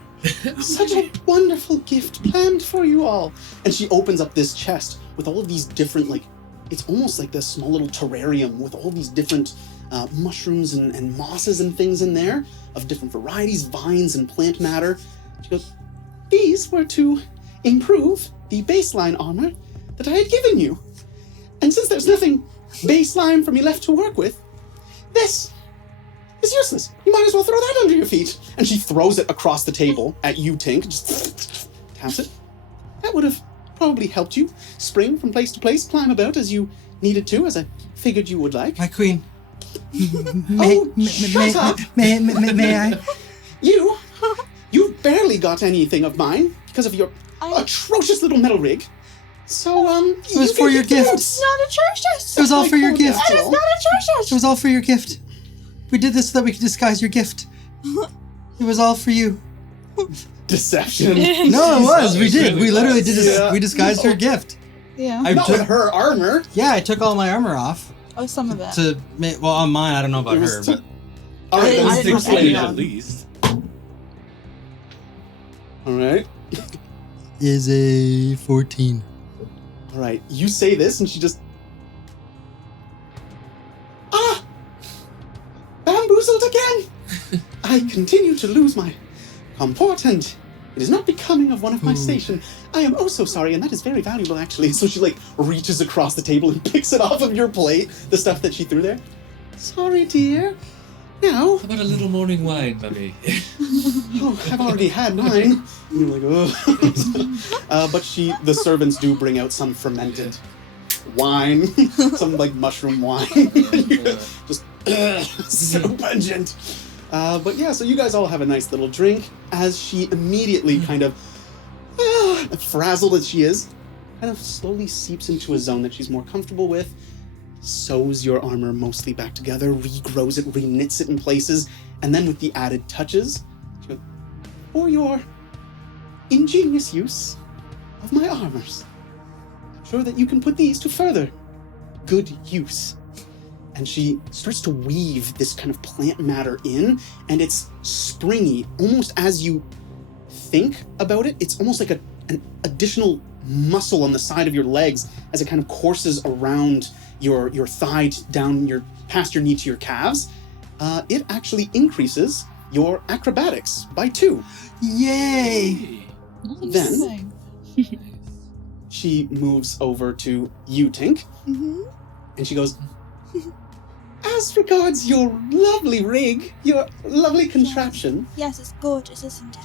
Such a wonderful gift planned for you all. And she opens up this chest with all of these different, like, it's almost like this small little terrarium with all these different mushrooms and mosses and things in there of different varieties, vines and plant matter. She goes, these were to improve the baseline armor that I had given you. And since there's nothing baseline for me left to work with, this is useless. You might as well throw that under your feet. And she throws it across the table at you, Tink. Just taps it. That would have probably helped you spring from place to place, climb about as you needed to, as I figured you would like. My queen. Shut up! May I? You barely got anything of mine because of your atrocious little metal rig. So, It was for your gift. It's not atrocious. It was all for your gift. That is not atrocious. It was all for your gift. We did this so that we could disguise your gift. It was all for you. Deception. No, it was. We did. really We literally was. did. Yeah. We disguised her gift. Yeah. I Not took. with her armor. Yeah, I took all my armor off Oh, some of it. to make. Well, on mine, I don't know about It was her, to- but All right, I then didn't explain have any it. on. at least. All right. is a 14. All right. You say this, and she just. Ah! Bamboozled again! I continue to lose my comport, and it is not becoming of one of my Ooh. station. I am oh so sorry, and that is very valuable, actually. So she, like, reaches across the table and picks it off of your plate, the stuff that she threw there. Sorry, dear. Now, How about a little morning wine, mummy? oh, I've already had mine. And you're like, oh. But the servants do bring out some fermented wine, some, like, mushroom wine. Just, so pungent. But yeah, so you guys all have a nice little drink as she immediately kind of, frazzled as she is, kind of slowly seeps into a zone that she's more comfortable with, sews your armor mostly back together, regrows it, reknits it in places, and then with the added touches, she goes, for your ingenious use of my armors, I'm sure that you can put these to further good use. And she starts to weave this kind of plant matter in, and it's springy. Almost as you think about it, it's almost like an additional muscle on the side of your legs as it kind of courses around your thigh down past your knee to your calves. It actually increases your acrobatics by 2. Yay! Then she moves over to you, Tink, Mm-hmm. and she goes, as regards your lovely rig, your lovely contraption, Yes, it's gorgeous, isn't it?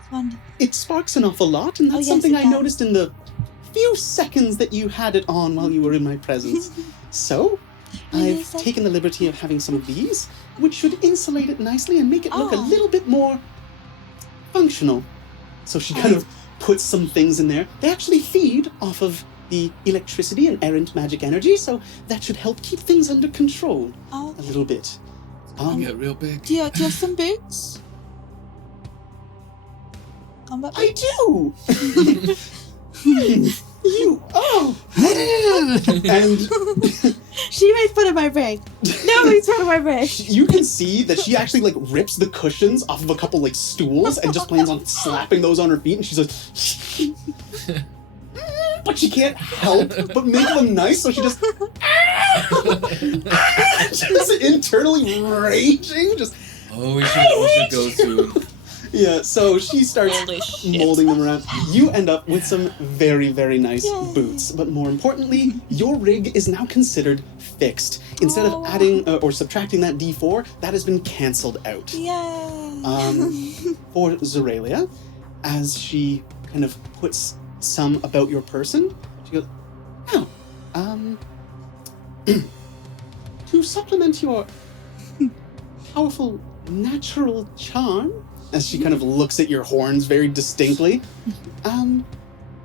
It's wonderful. it sparks an awful lot, and that's Oh, yes, something it I does. noticed in the few seconds that you had it on while you were in my presence. So, Really, I've so- taken the liberty of having some of these, which should insulate it nicely and make it look a Oh. little bit more functional. So she kind of puts some things in there. They actually feed off of the electricity and errant magic energy, so that should help keep things under control Oh, a little bit. Get real big. do you have some boots? Combat I boots? do! You, oh! And She made fun of my rig. No, made fun of my rig. you can see that she actually like rips the cushions off of a couple like stools and just plans on slapping those on her feet, and she's like, but she can't help but make them nice, so she just just internally raging, just Oh, we should go soon. yeah. So she starts Holy shit. molding them around. You end up with some very, very nice Yay. boots, but more importantly, your rig is now considered fixed. Instead Oh. of adding or subtracting that D4, that has been cancelled out. Yay! For Zoralia, as she kind of puts some about your person, she goes, "Now, to supplement your powerful natural charm," as she kind of looks at your horns very distinctly,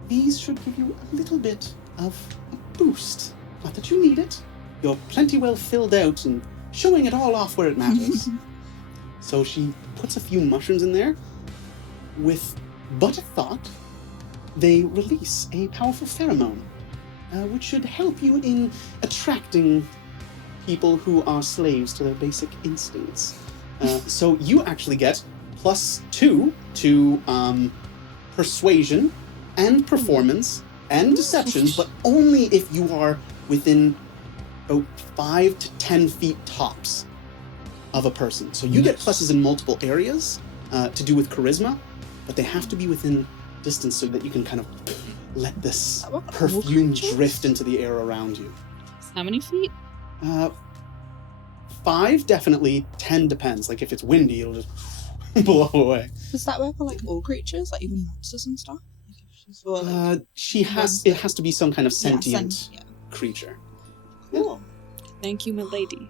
these should give you a little bit of a boost. Not that you need it. You're plenty well filled out and showing it all off where it matters. So she puts a few mushrooms in there. With but a thought, they release a powerful pheromone, which should help you in attracting people who are slaves to their basic instincts. So you actually get +2 to persuasion and performance and deception, but only if you are within about 5 to 10 feet tops of a person. So you get pluses in multiple areas to do with charisma, but they have to be within distance so that you can kind of let this That work on all perfume creatures? drift into the air around you. How many feet? 5 definitely, 10 depends. Like if it's windy, it'll just blow away. Does that work on like all creatures, like even monsters and stuff? Like if she's for like It has to be some kind of yeah, sentient yeah. creature. Cool. Thank you, milady.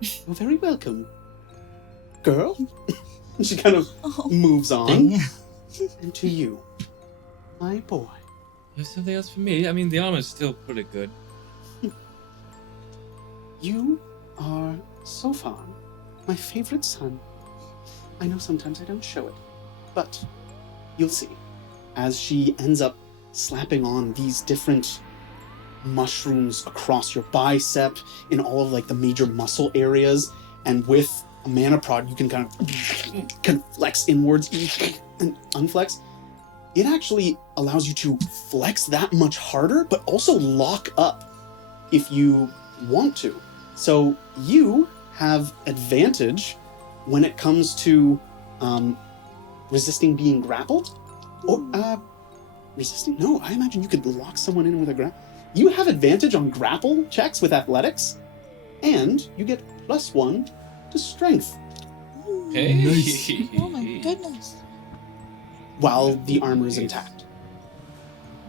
You're very welcome, girl. And she kind of Oh, moves on. Ding. And to you, my boy. There's something else for me. I mean, the armor's still pretty good. You are, so far, my favorite son. I know sometimes I don't show it, but you'll see. As she ends up slapping on these different mushrooms across your bicep, in all of like the major muscle areas, and with a mana prod, you can kind of flex inwards and unflex. It actually allows you to flex that much harder, but also lock up if you want to. So you have advantage when it comes to resisting being grappled. Or, resisting? No, I imagine you could lock someone in with a grapple. You have advantage on grapple checks with athletics, and you get +1 to strength Hey. Nice. Oh my goodness. while the armor is intact.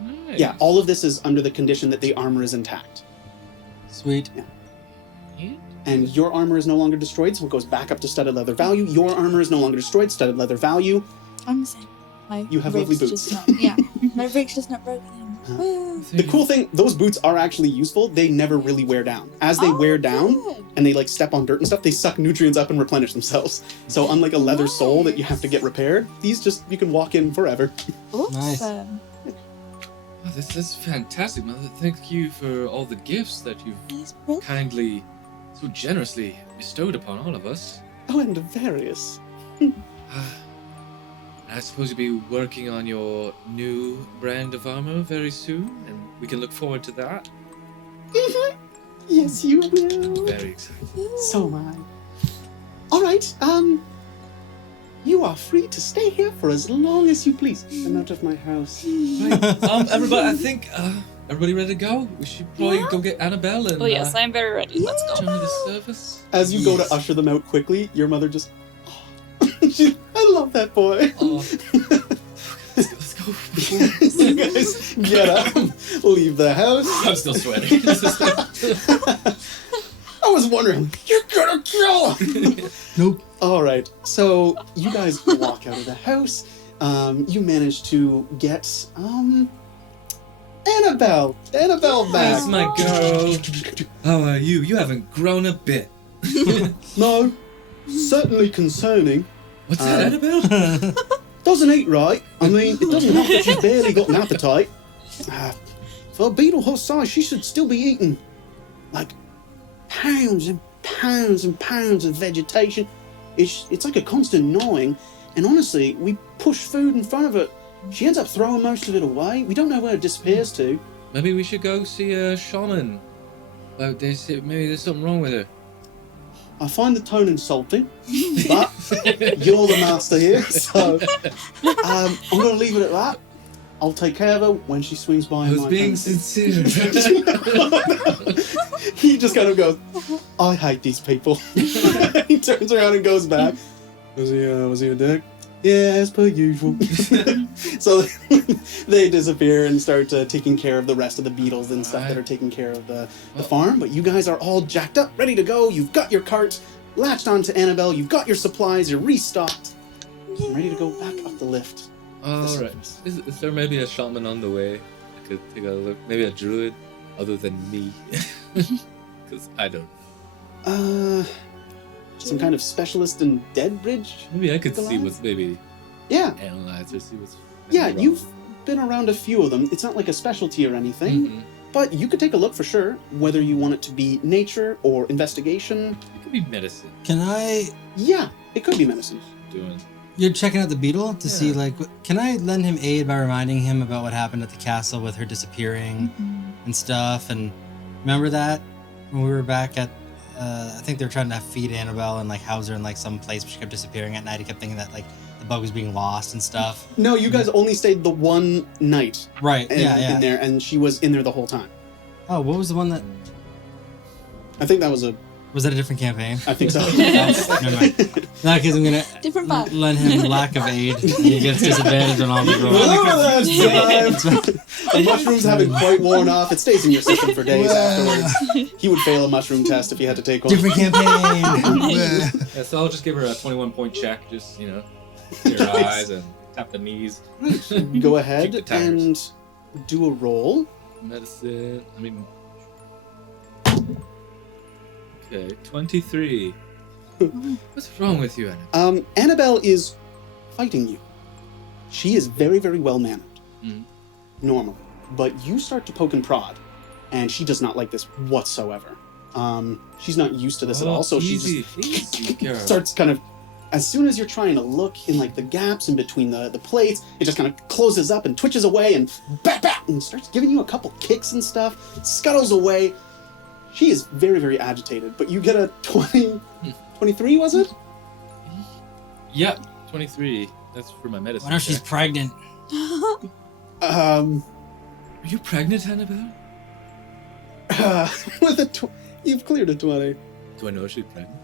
Nice. Yeah, all of this is under the condition that the armor is intact. Sweet. Yeah. And your armor is no longer destroyed, so it goes back up to studded leather value. Your armor is no longer destroyed, studded leather value. I'm the same. My You have lovely ribs boots. Just not, yeah, my ribs just not broken. Woo. The cool thing, those boots are actually useful. They never really wear down. As they Oh, wear down, good. and they like step on dirt and stuff, they suck nutrients up and replenish themselves. So unlike a leather sole that you have to get repaired, these just, you can walk in forever. Nice. Awesome. Oh, that's fantastic, Mother. Thank you for all the gifts that you've Nice book. kindly, so generously bestowed upon all of us. Oh, and various. I suppose you'll be working on your new brand of armor very soon, and we can look forward to that. Yes, you will. Very excited. So am I. All right, you are free to stay here for as long as you please. I'm out of my house. Right. Everybody, I think, everybody ready to go? We should probably go get Annabelle and Oh yes, I am very ready. Let's go. turn to the service. As you go Yes. to usher them out quickly, your mother just, I love that boy. Oh. Let's go. So you guys get up, leave the house. I'm still sweating. I was wondering, you're gonna kill him. Nope. All right, so you guys walk out of the house. You manage to get Annabelle back. That's my girl. How are you? You haven't grown a bit. No, certainly concerning. What's that, Annabelle? Doesn't eat right. I mean, it doesn't help that she's barely got an appetite. For a beetle her size, she should still be eating like pounds and pounds and pounds of vegetation. It's like a constant gnawing. And honestly, we push food in front of her. She ends up throwing most of it away. We don't know where it disappears to. Maybe we should go see a shaman. Maybe there's something wrong with her. I find the tone insulting, but you're the master here, so I'm going to leave it at that. I'll take care of her when she swings by. I in was my being fancy. sincere. He just kind of goes, I hate these people. He turns around and goes back. Was he a dick? Yeah, as per usual. So they disappear and start taking care of the rest of the beetles and stuff that are taking care of the farm. But you guys are all jacked up, ready to go. You've got your cart latched onto Annabelle. You've got your supplies. You're restocked. And ready to go back up the lift. Alright. Is there maybe a shaman on the way? I could take a look. Maybe a druid other than me. Because I don't. Some kind of specialist in dead bridge? Maybe I could see Goliath? what's maybe Yeah. analyze or see what's. Yeah, wrong. you've been around a few of them. It's not like a specialty or anything, Mhm. but you could take a look for sure, whether you want it to be nature or investigation. It could be medicine. Can I? Yeah, it could be medicine. Doing. You're checking out the beetle to see, Yeah. like, can I lend him aid by reminding him about what happened at the castle with her disappearing and stuff? And remember that when we were back at, I think they were trying to feed Annabelle and like house her in like some place where she kept disappearing at night. He kept thinking that like the bug was being lost and stuff. No, you guys only stayed the one night Right? Yeah. in there, and she was in there the whole time. Oh, what was the one that? I think that was a. Was that a different campaign? I think so. Never mind. No, because I'm gonna Different bug. lend him lack of aid. And he gets disadvantage on all the rolls. Oh, that's time. The mushrooms haven't quite worn off. It stays in your system for days afterwards. He would fail a mushroom test if he had to take one. Different campaign. Yeah, so I'll just give her a 21-point check. Just clear her eyes and tap the knees. Go Kick ahead the tires. and do a roll. Medicine. Okay, 23. What's wrong with you, Anna? Annabelle is fighting you. She is very, very well mannered. Normally. But you start to poke and prod, and she does not like this whatsoever. She's not used to this at all, so easy, she easy, girl. just starts kind of, as soon as you're trying to look in like the gaps in between the plates, it just kind of closes up and twitches away and bat, and starts giving you a couple kicks and stuff, scuttles away. She is very, very agitated, but you get a 23, was it? Yep, 23. That's for my medicine. I know she's pregnant. Are you pregnant, Annabelle? With a you've cleared a 20. Do I know she's pregnant?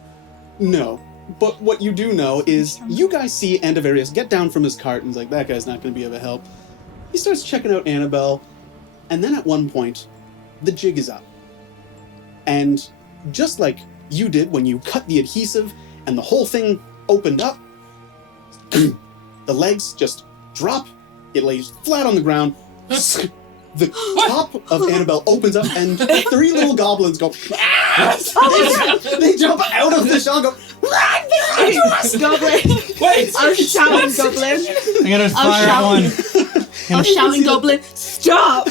No. But what you do know is you guys see Andavarius get down from his cart and is like, that guy's not going to be of a help. He starts checking out Annabelle, and then at one point, the jig is up. And just like you did when you cut the adhesive and the whole thing opened up, the legs just drop, it lays flat on the ground, the top of Annabelle opens up, and 3 little goblins go, they jump out of the shell and go, Goblin. Wait! I'm shouting, Goblin. I'm gonna fire one. I'm shouting, Goblin. Stop!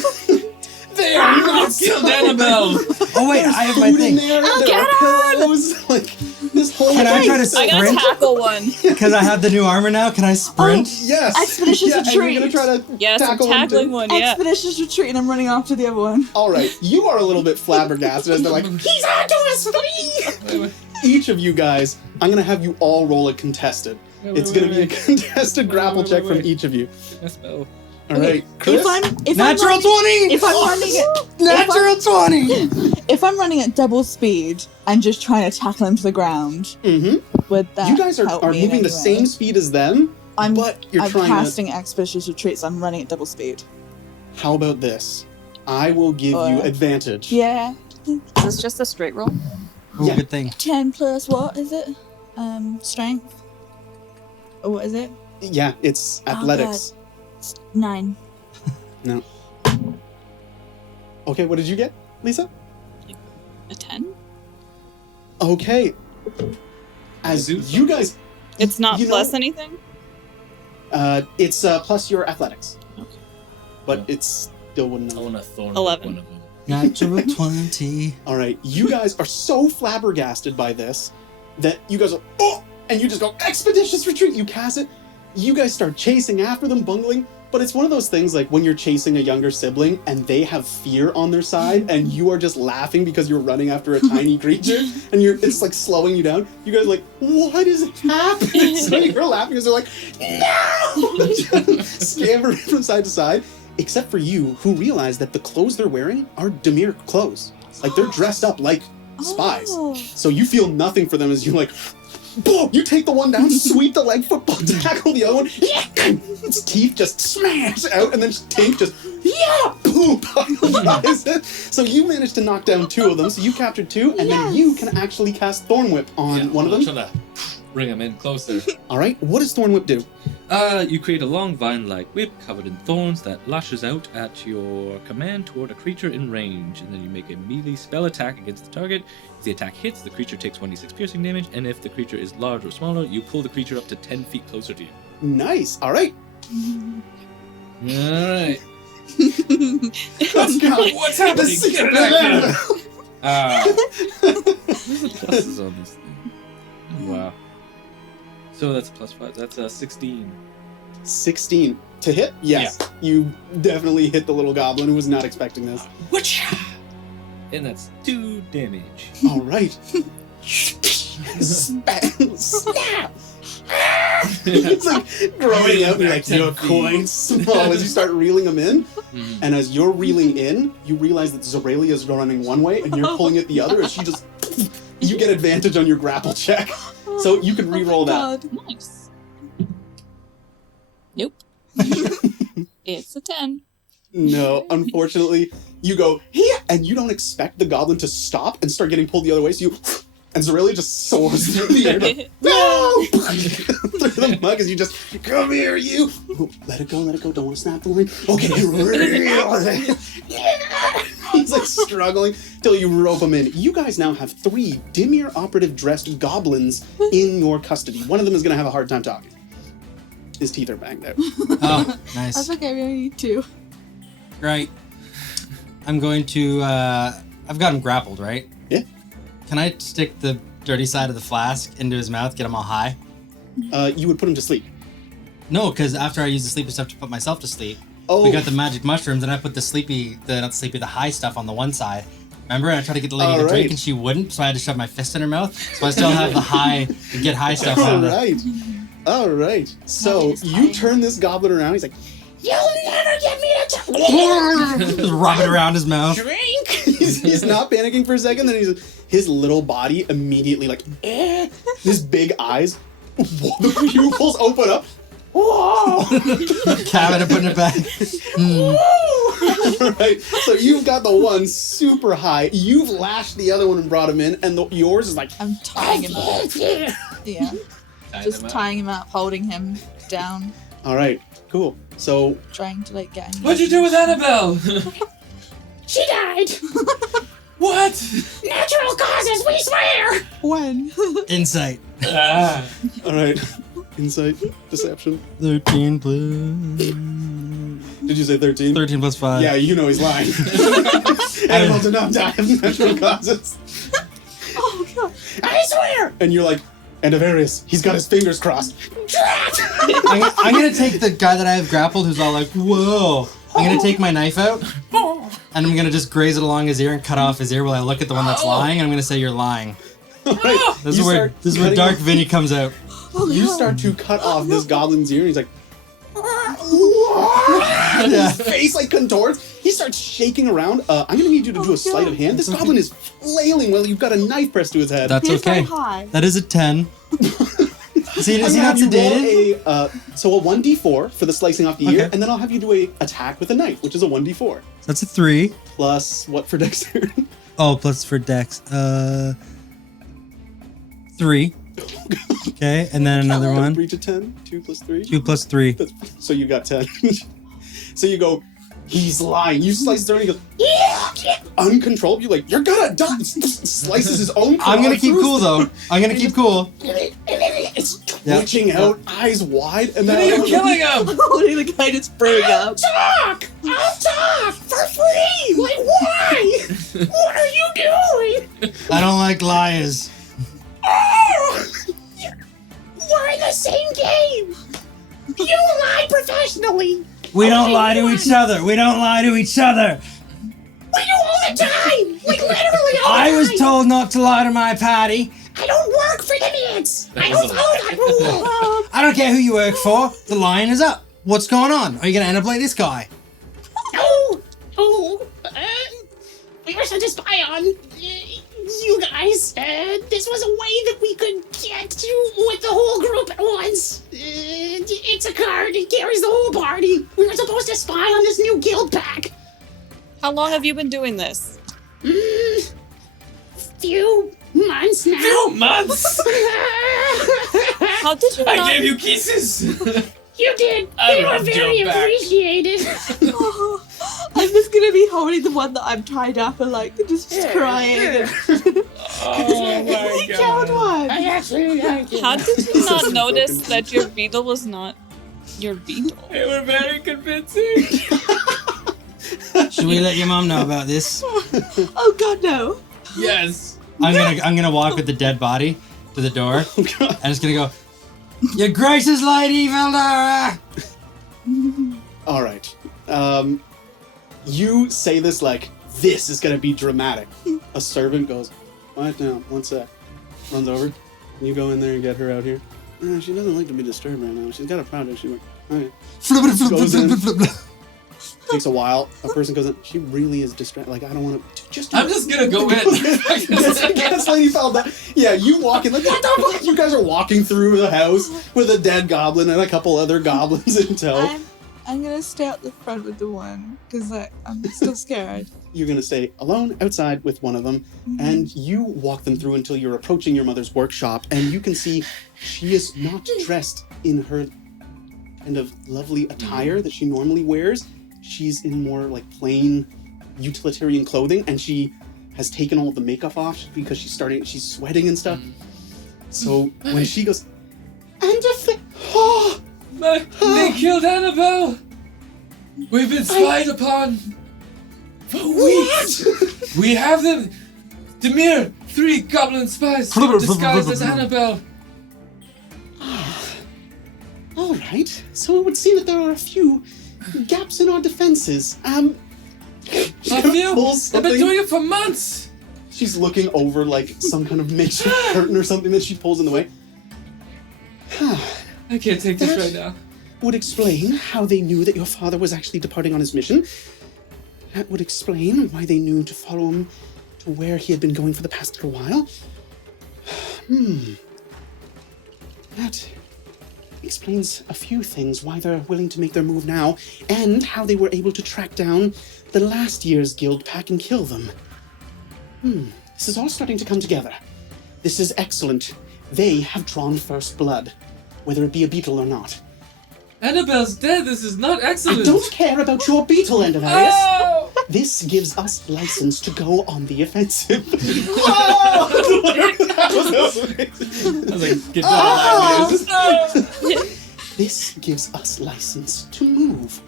they are not Killed Annabelle! Oh wait, I have my food in thing. there, there are pillows, like, this whole Can I try to I gotta sprint? tackle one. Because I have the new armor now. Can I sprint? Yes. Expeditious And retreat. you're gonna try to Yes, I'm tackle him tackling too? one, yeah. Expeditious retreat, and I'm running after the other one. All right, you are a little bit flabbergasted as they're like, he's onto us 3! Each of you guys, I'm gonna have you all roll a contested. It's gonna be a contested grapple check from each of you. My spell. All right, Chris. Natural 20! If I'm running it, Natural 20! if I'm running at double speed and just trying to tackle him to the ground, would that You guys are help me in moving the any way? same speed as them, but you're I'm trying casting expeditious retreat, so I'm running at double speed. to. How about this? I will give you advantage. Yeah. Is this just a straight roll? Oh, Yeah. good thing. 10 plus what is it? Strength. Oh, what is it? Yeah, it's athletics. 9. No. Okay, what did you get, Lisa? A 10? Okay. As you guys, It's not You know- plus anything? it's plus your athletics. Okay. But it's still wouldn't I know. want to thorn 11. one of them. Natural 20. All right, you guys are so flabbergasted by this that you guys are, oh, and you just go, expeditious retreat. You cast it. You guys start chasing after them, bungling. But it's one of those things like when you're chasing a younger sibling and they have fear on their side and you are just laughing because you're running after a tiny creature and it's like slowing you down. You guys are like, what is happening? So you're laughing as they're like, no! Scampering from side to side. Except for you, who realize that the clothes they're wearing are Demir clothes. Like, they're dressed up like spies. Oh. So you feel nothing for them as you, like, boom! You take the one down, sweep the leg football, tackle the other one, its teeth just smash out, and then Tink just, boom! Paralyze it. So you managed to knock down 2 of them, so you captured 2, and then you can actually cast Thorn Whip on one of them. I'm trying to bring them in closer. Alright, what does Thorn Whip do? You create a long vine-like whip covered in thorns that lashes out at your command toward a creature in range, and then you make a melee spell attack against the target. If the attack hits, the creature takes 26 piercing damage, and if the creature is large or smaller, you pull the creature up to 10 feet closer to you. Nice, alright. Alright. Let's go. What's happening? Let's Get back here! Where's the pluses on this thing? Oh, wow. So that's plus 5. That's 16. 16. To hit? Yes. You definitely hit the little goblin who was not expecting this. Whatcha? And that's 2 damage. All right. Snap! It's like growing out, you're like, you're quite small as you start reeling them in. And as you're reeling in, you realize that Zoralia is running one way and you're pulling it the other, and she just, you get advantage on your grapple check. So you can re-roll that. Nice. Nope. It's a 10. No, unfortunately, you go, here, and you don't expect the goblin to stop and start getting pulled the other way, so you, and Zoralia just soars through the air, like, no! Through the mug as you just, come here, you! Let it go, don't want to snap the line. Okay, He's like struggling till you rope him in. You guys now have 3 Dimir operative dressed goblins in your custody. One of them is going to have a hard time talking. His teeth are banged out. Oh, nice. That's okay, we only need 2. Right. I'm going to, I've got him grappled, right? Yeah. Can I stick the dirty side of the flask into his mouth, get him all high? You would put him to sleep. No, because after I use the sleepy stuff to put myself to sleep, Oh, we got the magic mushrooms, and I put the high stuff on the one side. Remember? And I tried to get the lady to drink, and she wouldn't, so I had to shove my fist in her mouth. So I still have the high stuff on her. All right. So you turn this goblin around. He's like, "You'll never get me to talk." Just rub it around his mouth. Drink. He's not panicking for a second. Then his little body immediately like, his big eyes, the pupils open up. Whoa! Cabin and putting it back. Right. So you've got the one super high. You've lashed the other one and brought him in, and yours is like, I'm tying him up. Yeah. Just tying him up, holding him down, all right, cool. So trying to like get him. What'd you do with Annabelle? she died. What? Natural causes, we swear. When? Insight. All right. Insight, deception. 13 plus... Did you say 13? 13 plus 5. Yeah, you know he's lying. Animals do not die of natural causes. Oh god. I swear! And you're like, and Avarius, he's got his fingers crossed. I'm gonna take the guy that I have grappled who's all like, whoa. I'm gonna take my knife out, and I'm gonna just graze it along his ear and cut off his ear while I look at the one that's lying, and I'm gonna say, you're lying. Right. This is where Dark Vinny comes out. You start to cut off this goblin's ear, and he's like, his face like contorts. He starts shaking around. I'm gonna need you to do a sleight of hand. This goblin is flailing while you've got a knife pressed to his head. That's He's okay. very high. That is a 10. See, does he not you roll sedated? so a 1d4 for the slicing off the ear, Okay. and then I'll have you do a attack with a knife, which is a 1d4. That's a 3. Plus what for dexterity? Oh, plus for dex. 3. Okay, and then another one. Reach a 10. 2 plus 3. 2 plus 3. So you got 10. So you go, he's lying. You slice his throat and he goes, yeah, uncontrollably. Like, you're gonna die. Slices his own I'm gonna keep through cool though. I'm gonna keep cool. It's twitching out, eyes wide, and When are then you killing him? Holding the guy that's throwing up. I'll talk for free. Like, why? What are you doing? I don't like liars. Oh, we're in the same game. You lie professionally. We don't lie to each other. We don't lie to each other. We do all the time. Like, literally all the I time. was told not to lie to my party. I don't work for the Mids. I was don't a follow that rule. I don't care who you work for. The line is up. What's going on? Are you gonna end up like this guy? No. We were sent to spy on you guys. This was a way that we could get you with the whole group at once. It's a card. It carries the whole party. We were supposed to spy on this new guild pack. How long have you been doing this? Few months now. Few months? How did you not? I gave you kisses. You did. I They were loved very your back. appreciated. Oh, I'm just gonna be holding the one that I'm tied up and like just crying. Oh my He killed one. I actually like it. How did you not notice that your beetle was not your beetle? They were very convincing. Should we let your mom know about this? Oh god, no. Yes. I'm gonna walk with the dead body to the door. Oh, God. I'm just gonna go. Your gracious lady, Valdara. All right. You say this like, this is gonna be dramatic. A servant goes, quiet down, 1 sec. Runs over. You go in there and get her out here. She doesn't like to be disturbed right now. She's got a project. She went, okay. Goes in. Takes a while. A person goes in. She really is distracted. Like, I don't want to. Just. I'm just gonna go in. Yes, lady fell down. Yeah, you walk in like, what the fuck? You guys are walking through the house with a dead goblin and a couple other goblins in tow. I'm gonna stay out the front with the one because I'm still scared. You're going to stay alone outside with one of them, and you walk them through until you're approaching your mother's workshop, and you can see she is not dressed in her kind of lovely attire that she normally wears. She's in more like plain utilitarian clothing, and she has taken all of the makeup off because she's sweating and stuff. So when she goes, They killed Annabelle! We've been spied upon for weeks! We have them! Demir, 3 goblin spies disguised as Annabelle! All right, so it would seem that there are a few gaps in our defenses. A few? They've been doing it for months! She's looking over like some kind of makeshift curtain or something that she pulls in the way. I can't take this right now. Would explain how they knew that your father was actually departing on his mission. That would explain why they knew to follow him to where he had been going for the past little while. That explains a few things, why they're willing to make their move now, and how they were able to track down the last year's guild pack and kill them. This is all starting to come together. This is excellent. They have drawn first blood, whether it be a beetle or not. Annabelle's dead. This is not excellent. I don't care about your beetle, Endovarius. Oh! This gives us license to go on the offensive. Whoa! That was amazing. I was like, get down. This gives us license to move.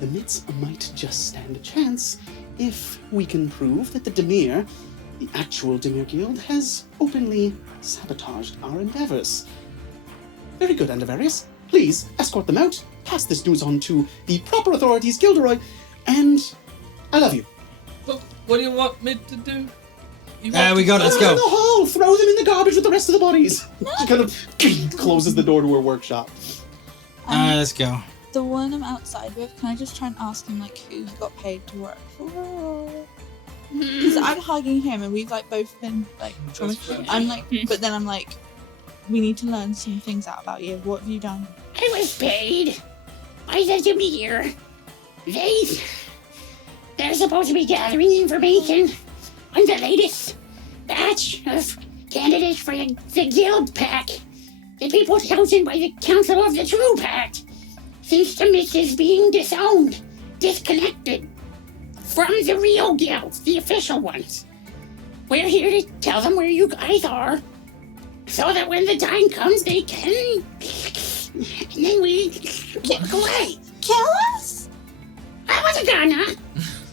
The Mitts might just stand a chance if we can prove that the Demir, the actual Demir Guild, has openly sabotaged our endeavors. Very good, Endovarius. Please escort them out, pass this news on to the proper authorities, Gilderoy, and I love you. What do you want me to do? We got it, let's Throw them go. in the hole! Throw them in the garbage with the rest of the bodies! She kind of closes the door to her workshop. Let's go. The one I'm outside with, can I just try and ask him like who he got paid to work for? Because I'm hugging him and we've like both been like I'm like, but then I'm like, we need to learn some things out about you. What have you done? I was paid by the Demir. They're supposed to be gathering information on the latest batch of candidates for the guild pack. The people chosen by the Council of the True Pact. Since the Mist is being disowned, disconnected from the real guilds, the official ones. We're here to tell them where you guys are, so that when the time comes, they can... And then we walk away. Kill us? I wasn't gonna.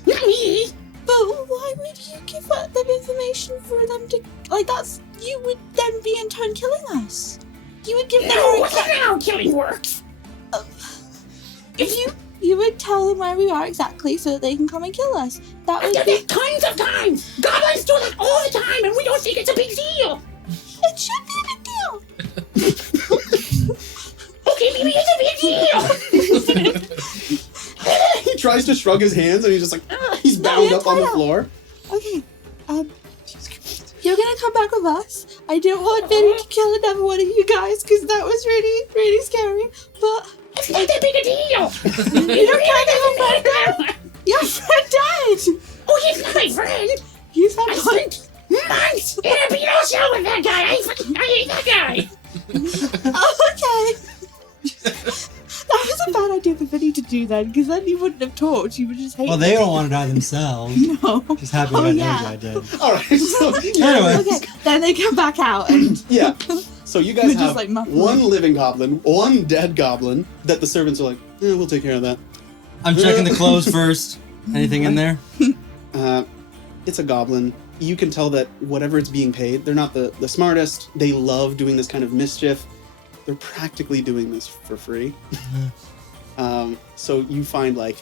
Not me. But why would you give them information for them to like? That's you would then be in turn killing us. You would give them. No, that's not how killing works. If you would tell them where we are exactly so that they can come and kill us. That I've would done be. that tons of times. Goblins do that all the time, and we don't think it's a big deal. It should be a big deal. Okay, maybe it's a big deal. He tries to shrug his hands and he's just like, he's bound up on the floor. Okay. You're gonna come back with us. I don't want Benny to kill another one of you guys because that was really, really scary. But It's not that big a deal. you're kind of a friend. Your friend died. Oh, he's not my friend. You said I spent months in a beetle cell with that guy. I hate that guy. Oh, okay. That was a bad idea for Vinny to do that, because then you wouldn't have talked. You would just hate. Well, they don't want to die themselves. No. Just happy Oh, that yeah. I did. Alright, so Anyway. Okay, then they come back out and yeah. So you guys We're just, have like, muffled. one living goblin, one dead goblin that the servants are like, we'll take care of that. I'm checking the clothes first. Anything in there? It's a goblin. You can tell that whatever it's being paid, they're not the smartest. They love doing this kind of mischief. They're practically doing this for free. So you find like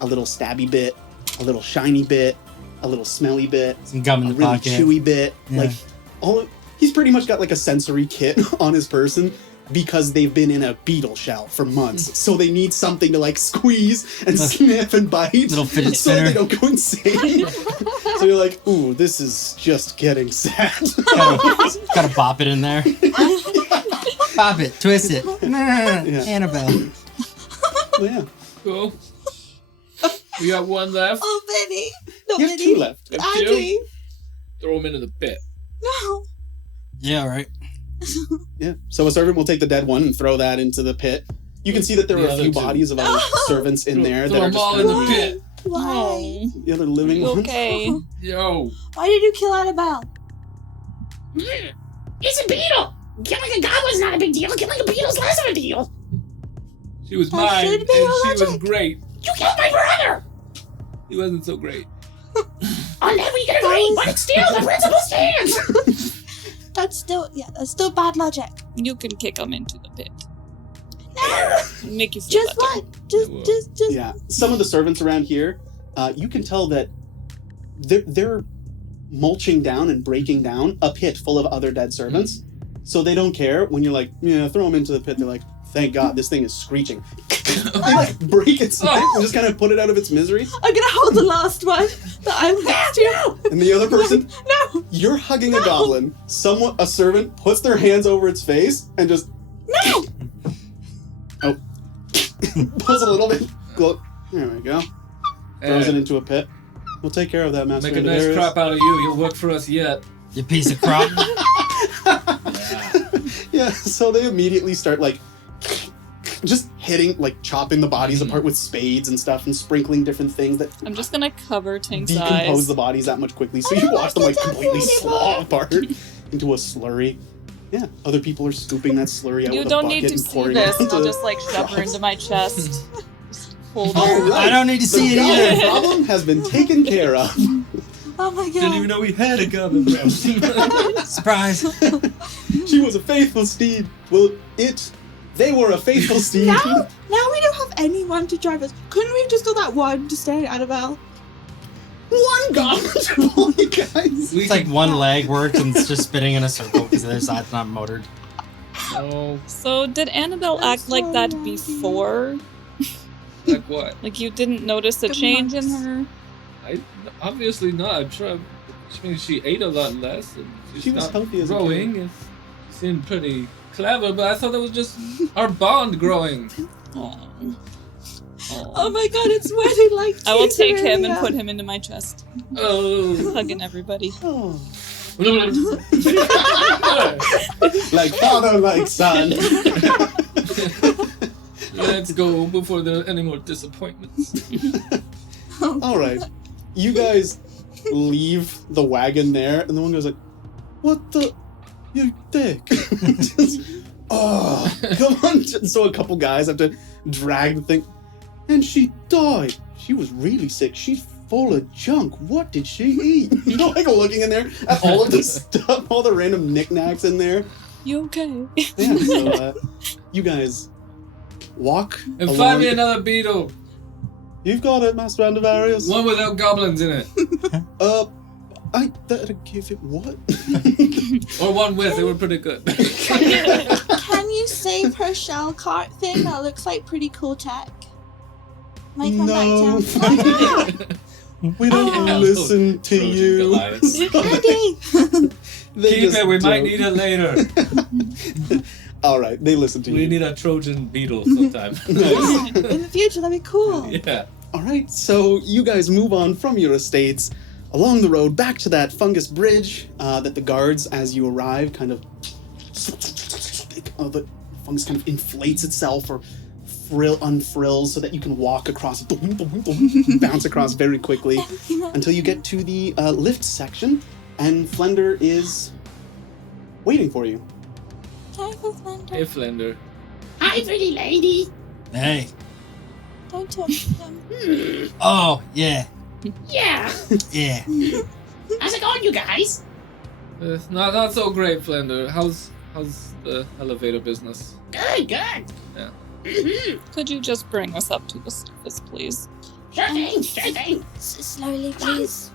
a little stabby bit, a little shiny bit, a little smelly bit, Some gum in a the really pocket. chewy bit. Yeah. Like he's pretty much got like a sensory kit on his person because they've been in a beetle shell for months. So they need something to like squeeze and sniff and bite Little fidget so that they spinner. don't go insane. So you're like, ooh, this is just getting sad. Gotta bop it in there. Bop it, twist it. Yeah. Annabelle. Well, yeah. Cool. We got one left. oh, Vinny, no, You have Vinny, two left. Andy, Throw him into the pit. no. Yeah, right. Yeah. So a servant will take the dead one and throw that into the pit. You can see that there The are a other few two. bodies of other servants in there Throw that are them just all kind in of the pit. Why? The other living You ones. okay? Yo. Why did you kill Annabelle? It's a beetle. Killing a goblin's not a big deal. Killing a beetle's less of a deal. She was That mine, should and be she your was logic. great. You killed my brother. He wasn't so great. On that we can agree, but still the principle stands. That's still bad logic. You can kick him into the pit. No, Make you feel just better. what? Just. Yeah, some of the servants around here, you can tell that they're mulching down and breaking down a pit full of other dead servants. So they don't care when you're like, yeah, throw them into the pit. They're like, thank God, this thing is screeching. They like break its neck and just kind of put it out of its misery. I'm gonna hold the last one that I'm next to. And the other person, No, you're hugging a goblin. A servant puts their hands over its face and just no. pulls a little bit. There we go. Throws it into a pit. We'll take care of that, Master. Make a nice Andarius. crop out of you. You'll work for us yet. You piece of crap. Yeah, so they immediately start like just hitting, like chopping the bodies apart with spades and stuff and sprinkling different things that I'm just gonna cover Tink's decompose eyes. the bodies that much quickly. So I you don't watch them like like that completely anymore. slaw apart into a slurry. Yeah, other people are scooping that slurry out You with a don't bucket need to and see pouring this. it into I'll just like shove her into my chest. Just hold her. Oh, right. I don't need to see The it goblin either. problem has been taken care of. Oh my god. Didn't even know we had a goblin. Surprise. She was a faithful steed. Well, they were a faithful steed. Now we don't have anyone to drive us. Couldn't we have just got that one to stay at Annabelle? One goblin to all you guys. It's like one leg works and it's just spinning in a circle because the other side's not motored. Oh, So did Annabelle I'm act like that sorry. before? like what? Like you didn't notice a Good change in marks. her? Obviously not. I'm sure. I mean, she ate a lot less, and she's She was not healthy as a growing. kid. And she seemed pretty clever, but I thought that was just our bond growing. Oh my god, it's where they like I will take him and earlier. put him into my chest, Oh. hugging everybody. Oh. Let's Like father, like son. go before there are any more disappointments. All right, you guys leave the wagon there, and the one goes like, "What the, you dick?" Oh, come on! So a couple guys have to drag the thing, and she died. She was really sick. She's full of junk. What did she eat? You know, like looking in there at all of the stuff, all the random knickknacks in there. You okay? Yeah. So you guys walk And along. find me another beetle. You've got it, Master Andarius. One without goblins in it. That'd give it what? Or one with. They were pretty good. Can you save her shell cart thing? That looks like pretty cool tech. Might come No. back down. Why not? We don't Oh. listen to Trojan you. Goliath. Andy! They Keep just it. We might don't. need it later. All right, they listen to We you. need a Trojan beetle sometime. Yeah, in the future, that'd be cool. Yeah. All right, so you guys move on from your estates along the road back to that fungus bridge that the guards, as you arrive, kind of the fungus kind of inflates itself or unfrills so that you can walk across, bounce across very quickly until you get to the lift section, and Flender is waiting for you. Can I go, Flender? Hey, Flender. Hi, pretty lady. Hey. Don't talk to them. Oh, yeah. Yeah. Yeah. How's it going, you guys? Not so great, Flender. How's the elevator business? Good, good. Yeah. Could you just bring us up to the surface, please? Sure thing, sure thing. Slowly, please.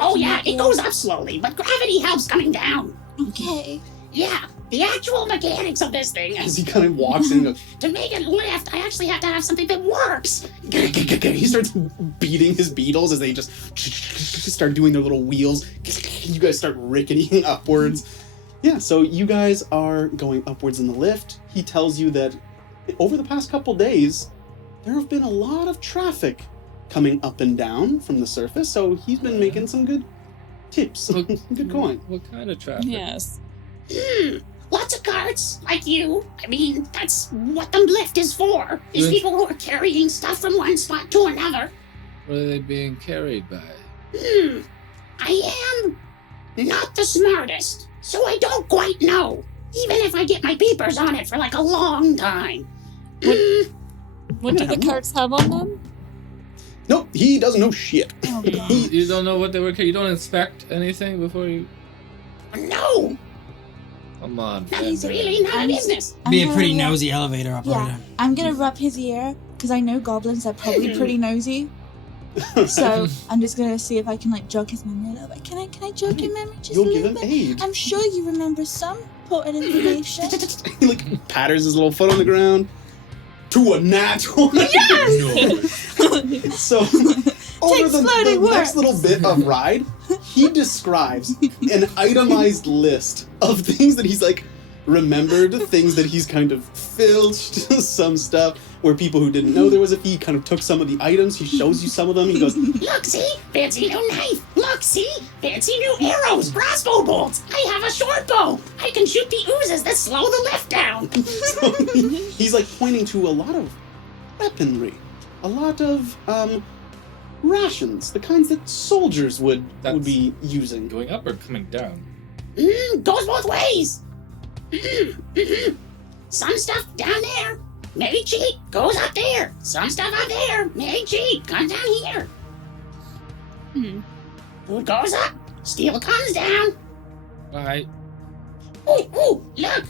Oh yeah, it goes up slowly, but gravity helps coming down. Okay. Yeah, the actual mechanics of this thing As is he kind of walks in, to make it lift, I actually have to have something that works. he starts beating his beetles as they just start doing their little wheels. You guys start ricketing upwards. Yeah, so you guys are going upwards in the lift. He tells you that over the past couple days, there have been a lot of traffic coming up and down from the surface, so he's been making some good tips, good coin. What kind of traffic? Yes. Lots of carts, like you. I mean, that's what the lift is for. Is Good. people who are carrying stuff from one spot to another. What are they being carried by? I am not the smartest, so I don't quite know. Even if I get my peepers on it for like a long time. What do the carts have on them? Nope, he doesn't know shit. Oh god. You don't know what they were. You don't inspect anything before you. No, Come on, that's Fender. really none of business. Be a gonna pretty rub- nosy elevator operator. Yeah, I'm gonna rub his ear because I know goblins are probably pretty nosy. So I'm just gonna see if I can like jog his memory a little bit. Can I jog your memory just a You'll give little him bit? aid. I'm sure you remember some important information. He like patters his little foot on the ground. To a nat 20. So over the floating next works. little bit of ride, he describes an itemized list of things that he's like remembered, things that he's kind of filched, some stuff where people who didn't know there was a fee kind of took some of the items. He shows you some of them. He goes, Look, see? Fancy new knife. Look, see? Fancy new arrows, crossbow bolts. I have a short bow. I can shoot the oozes that slow the lift down. so he's like pointing to a lot of weaponry, a lot of rations, the kinds that soldiers would be using. Going up or coming down? Goes both ways. Some stuff down there, very cheap, goes up there. Some stuff up there, very cheap, comes down here. Food goes up, steel comes down. Alright. Ooh, look,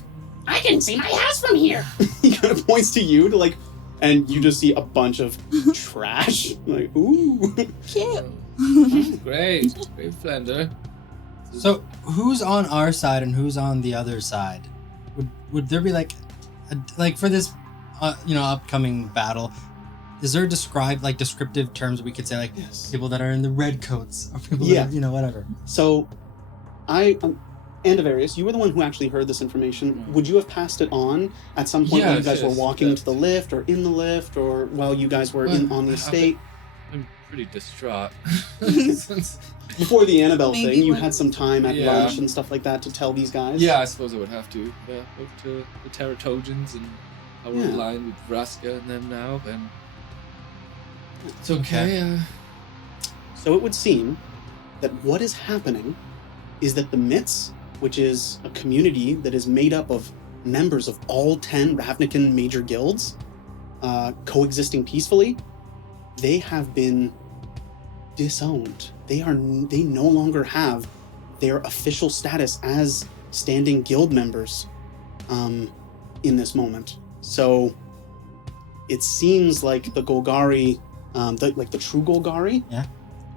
I can see my house from here. He kind of points to you to like, and you just see a bunch of trash. Like, ooh. Cute. Great. Great, Fender. So who's on our side and who's on the other side? Would there be like for this upcoming battle? Is there descriptive terms we could say like Yes. people that are in the red coats or people Yeah. that are, whatever? So, Andavarius, you were the one who actually heard this information. Would you have passed it on at some point when you guys were walking to the lift or in the lift or while you guys were on the estate? I'm pretty distraught. Since- Before the Annabelle Maybe thing, you when- had some time at Yeah. lunch and stuff like that to tell these guys? yeah, I suppose I would have to. Yeah, look to the Terratogans and how we're Yeah. aligned with Vraska and them now, and it's okay. So it would seem that what is happening is that the Mitts, which is a community that is made up of members of all 10 Ravnican major guilds, coexisting peacefully, they have been disowned. They no longer have their official status as standing guild members in this moment. So it seems like the Golgari, the true Golgari, Yeah.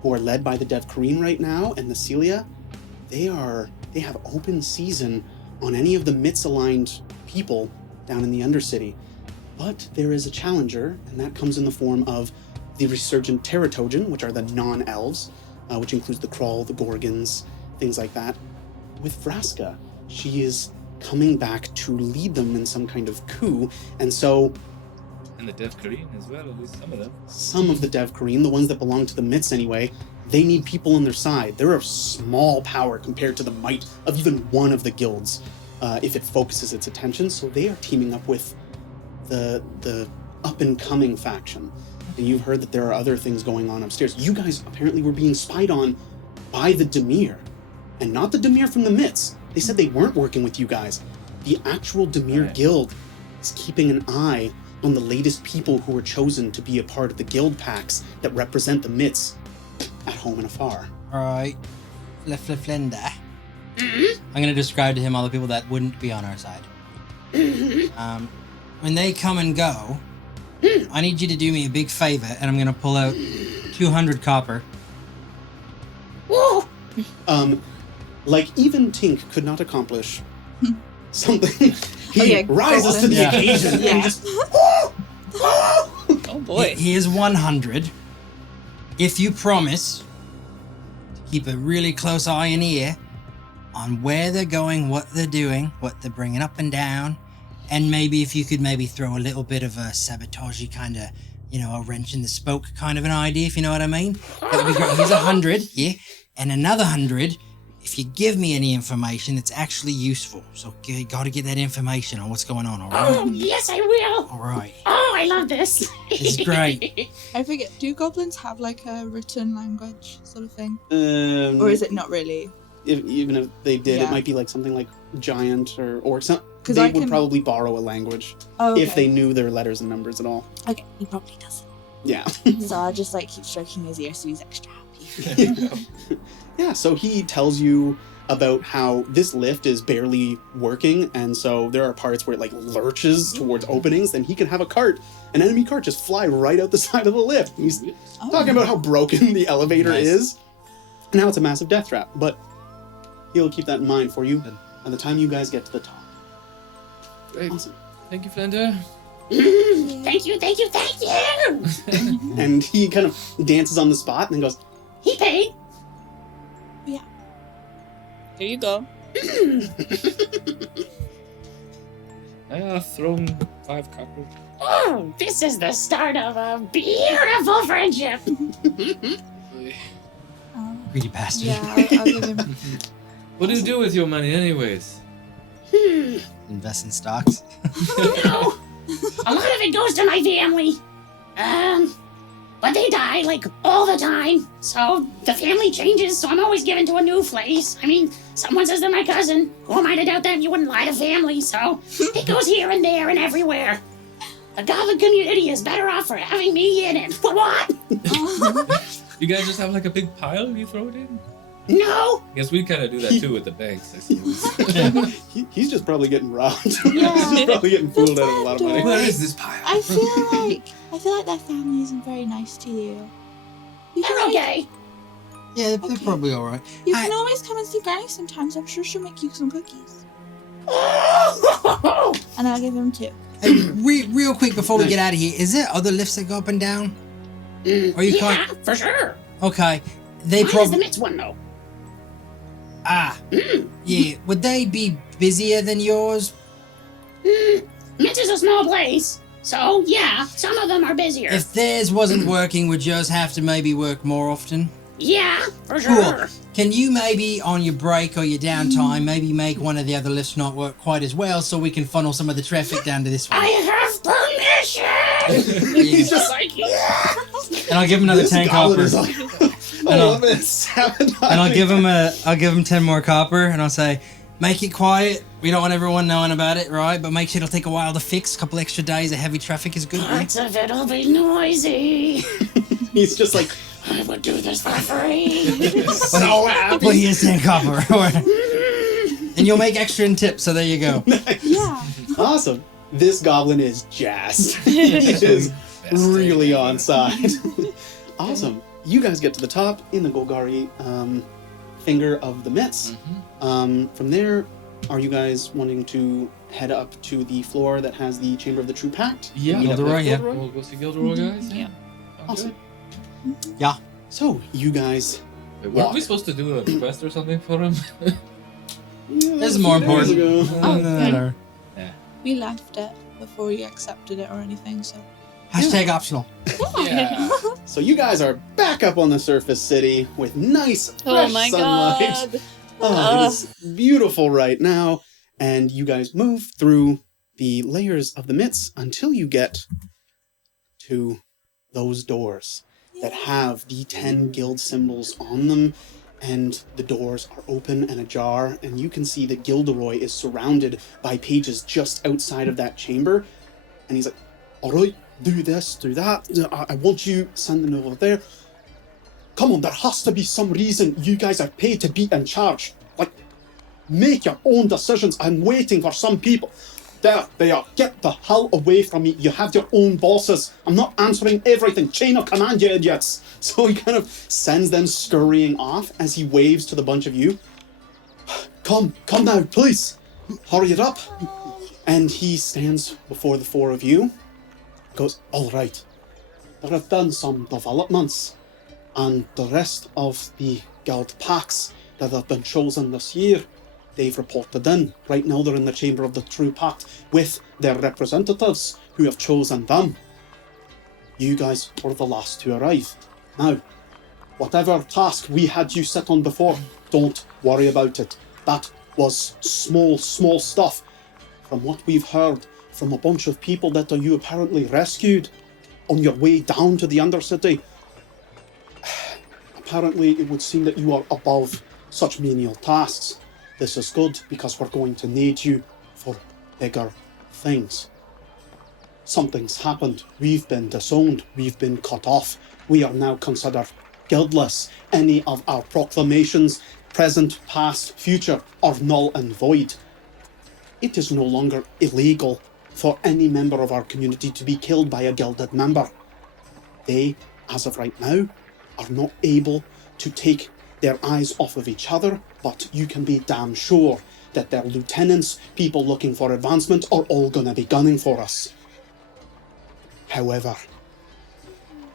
who are led by the Devkareen right now, and the Celia, they have open season on any of the Mitz-aligned people down in the Undercity. But there is a challenger, and that comes in the form of the resurgent Teratogen, which are the non-elves, which includes the Krull, the Gorgons, things like that. With Vraska, she is coming back to lead them in some kind of coup, and so And the Devkareen as well, at least some of them. some of the Devkareen, the ones that belong to the Mitts anyway, they need people on their side. They're a small power compared to the might of even one of the guilds, if it focuses its attention. So they are teaming up with the up-and-coming faction. And you've heard that there are other things going on upstairs. You guys apparently were being spied on by the Demir, and not the Demir from the Mitts. They said they weren't working with you guys. The actual Demir Right. Guild is keeping an eye on the latest people who were chosen to be a part of the guild packs that represent the Mitts at home and afar. Alright. Flenda. I'm gonna describe to him all the people that wouldn't be on our side. When they come and go, I need you to do me a big favor, and I'm gonna pull out 200 copper. Whoa, Like even Tink could not accomplish something. He Okay, rises to the Yeah. occasion Yeah. and just Oh boy. Here's 100. If you promise to keep a really close eye and ear on where they're going, what they're doing, what they're bringing up and down, and maybe if you could maybe throw a little bit of a sabotage kind of, a wrench in the spoke kind of an idea, if you know what I mean. That would be great. Here's 100, yeah, and another 100 if you give me any information, it's actually useful. So you got to get that information on what's going on, all right? Oh, yes, I will. All right. Oh, I love this. This is great. I forget. Do goblins have like a written language sort of thing, Um, or is it not really? even if they did, Yeah. it might be like something like giant or some. 'Cause They I would can- probably borrow a language Oh, okay. if they knew their letters and numbers at all. Okay, he probably doesn't. Yeah. So I'll just like keep stroking his ear so he's extra happy. Yeah, so he tells you about how this lift is barely working, and so there are parts where it like lurches towards openings, and he can have an enemy cart just fly right out the side of the lift. He's Oh. talking about how broken the elevator Nice. is, and how it's a massive death trap, but he'll keep that in mind for you by the time you guys get to the top. Great. Awesome. Thank you, Flander. Thank you, thank you, thank you. And he kind of dances on the spot and then goes, He paid. Here you go. I thrown 5 copper. Oh, this is the start of a beautiful friendship. Greedy bastard. Yeah, I'll give him. What do you do with your money, anyways? Invest in stocks. No, a lot of it goes to my family. But they die, like, all the time. So the family changes, so I'm always given to a new place. I mean, someone says they're my cousin. Who am I to doubt them? You wouldn't lie to family, so it goes here and there and everywhere. The goblin community is better off for having me in it. What? You guys just have like a big pile you throw it in? No. I guess we kind of do that too with the banks, I suppose. he's just probably getting robbed. he's Yeah. just probably getting fooled out of a lot of money. Where is this pile? I feel like their family isn't very nice to you. You They're can always, okay. Yeah, they're Okay. probably all right. you I- can always come and see Granny sometimes. I'm sure she'll make you some cookies. Oh, And I'll give him 2. Hey, real quick before we get out of here, is there other lifts that go up and down? Or you yeah, can't? for sure. Okay, they Mine is the probably. Mitz one, though. Yeah. Would they be busier than yours? Mitz is a small place. So, yeah, some of them are busier. If theirs wasn't working, would yours have to maybe work more often? Yeah, for Cool. sure. Can you maybe on your break or your downtime maybe make one of the other lifts not work quite as well so we can funnel some of the traffic down to this I one? have permission. He's just like, yeah. And I'll give him another this 10 goblin copper. is like, And I'll- 11 sabotage. And I'll give him 10 more copper and I'll say, make it quiet. We don't want everyone knowing about it, right? But make sure it'll take a while to fix. A couple extra days of heavy traffic is good. Right? Parts of it'll be noisy. He's just like, I would do this for free. so happy. Well, here's 10 copper. And you'll make extra in tips, so there you go. Yeah. Awesome. This goblin is jazzed. It is really on side. Awesome. You guys get to the top in the Golgari finger of the Mitz. From there, are you guys wanting to head up to the floor that has the Chamber of the True Pact? Yeah, Gilderoy, yeah. We'll go see Gilderoy, guys. Yeah. Sounds Awesome. Yeah. So, you guys... good. Weren't we supposed to do a quest or something for him? This is more important. Oh, Yeah. We left it before you accepted it or anything, so. Hashtag optional. Yeah. So you guys are back up on the surface city with nice, fresh Oh my sunlight. god. Oh, it is beautiful right now. And you guys move through the layers of the Mitz until you get to those doors that have the 10 guild symbols on them. And the doors are open and ajar. And you can see that Gilderoy is surrounded by pages just outside of that chamber. And he's like, all right, do this, do that. I want you sending over there. Come on, there has to be some reason you guys are paid to be in charge. Like, make your own decisions. I'm waiting for some people. There they are. Get the hell away from me. You have your own bosses. I'm not answering everything. Chain of command, you idiots. So he kind of sends them scurrying off as he waves to the bunch of you. Come now, please. Hurry it up. And he stands before the 4 of you. Goes, all right. There have been some developments. And the rest of the guild pacts that have been chosen this year, they've reported in. Right now they're in the Chamber of the True Pact with their representatives who have chosen them. You guys were the last to arrive. Now, Whatever task we had you set on before, don't worry about it. That was small stuff. From what we've heard from a bunch of people that you apparently rescued on your way down to the Undercity, apparently it would seem that you are above such menial tasks. This is good because we're going to need you for bigger things. Something's happened. We've been disowned. We've been cut off. We are now considered guildless. Any of our proclamations, present, past, future, are null and void. It is no longer illegal for any member of our community to be killed by a gilded member. They, as of right now, are not able to take their eyes off of each other, but you can be damn sure that their lieutenants, people looking for advancement, are all gonna be gunning for us. However,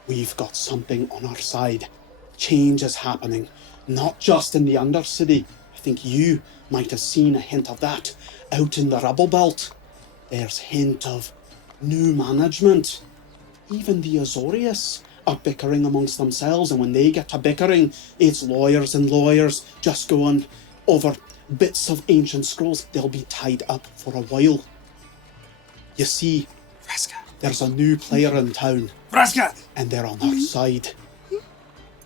we've got something on our side. Change is happening, not just in the Undercity. I think you might have seen a hint of that out in the rubble belt. There's hint of new management. Even the Azorius are bickering amongst themselves, and when they get to bickering, it's lawyers and lawyers just going over bits of ancient scrolls. They'll be tied up for a while. You see, there's a new player in town, and they're on our side.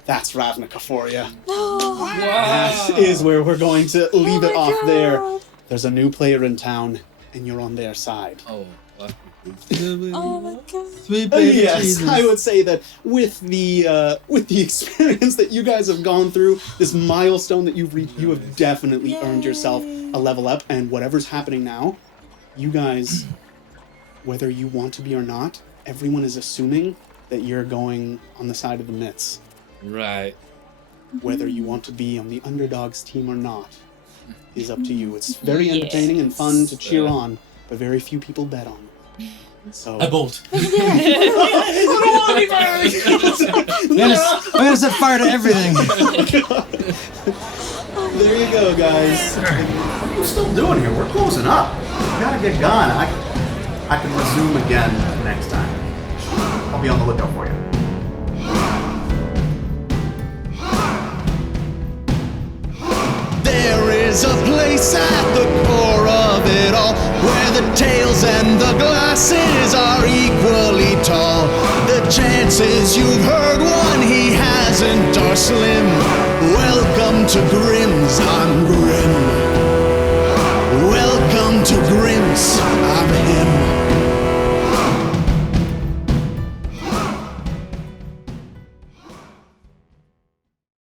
That's Ravnica for you. That is where we're going to leave it off there. There's a new player in town, and you're on their side. Oh, what? Oh my god. Sweet baby Yes, Jesus. I would say that with the experience that you guys have gone through, this milestone that you've reached, you have definitely earned yourself a level up. And whatever's happening now, you guys, whether you want to be or not, everyone is assuming that you're going on the side of the mitts. Right. Whether you want to be on the underdogs team or not is up to you. It's very entertaining and fun to cheer on, but very few people bet on it. So I bolt. I don't want anybody. I'm gonna set fire to everything. There you go, guys. What are you still doing here? We're closing up. We gotta get gone. I can resume again next time. I'll be on the lookout for you. There is a place at the core of it all, where the tails and the glasses are equally tall. The chances you've heard one he hasn't are slim. Welcome to Grimm's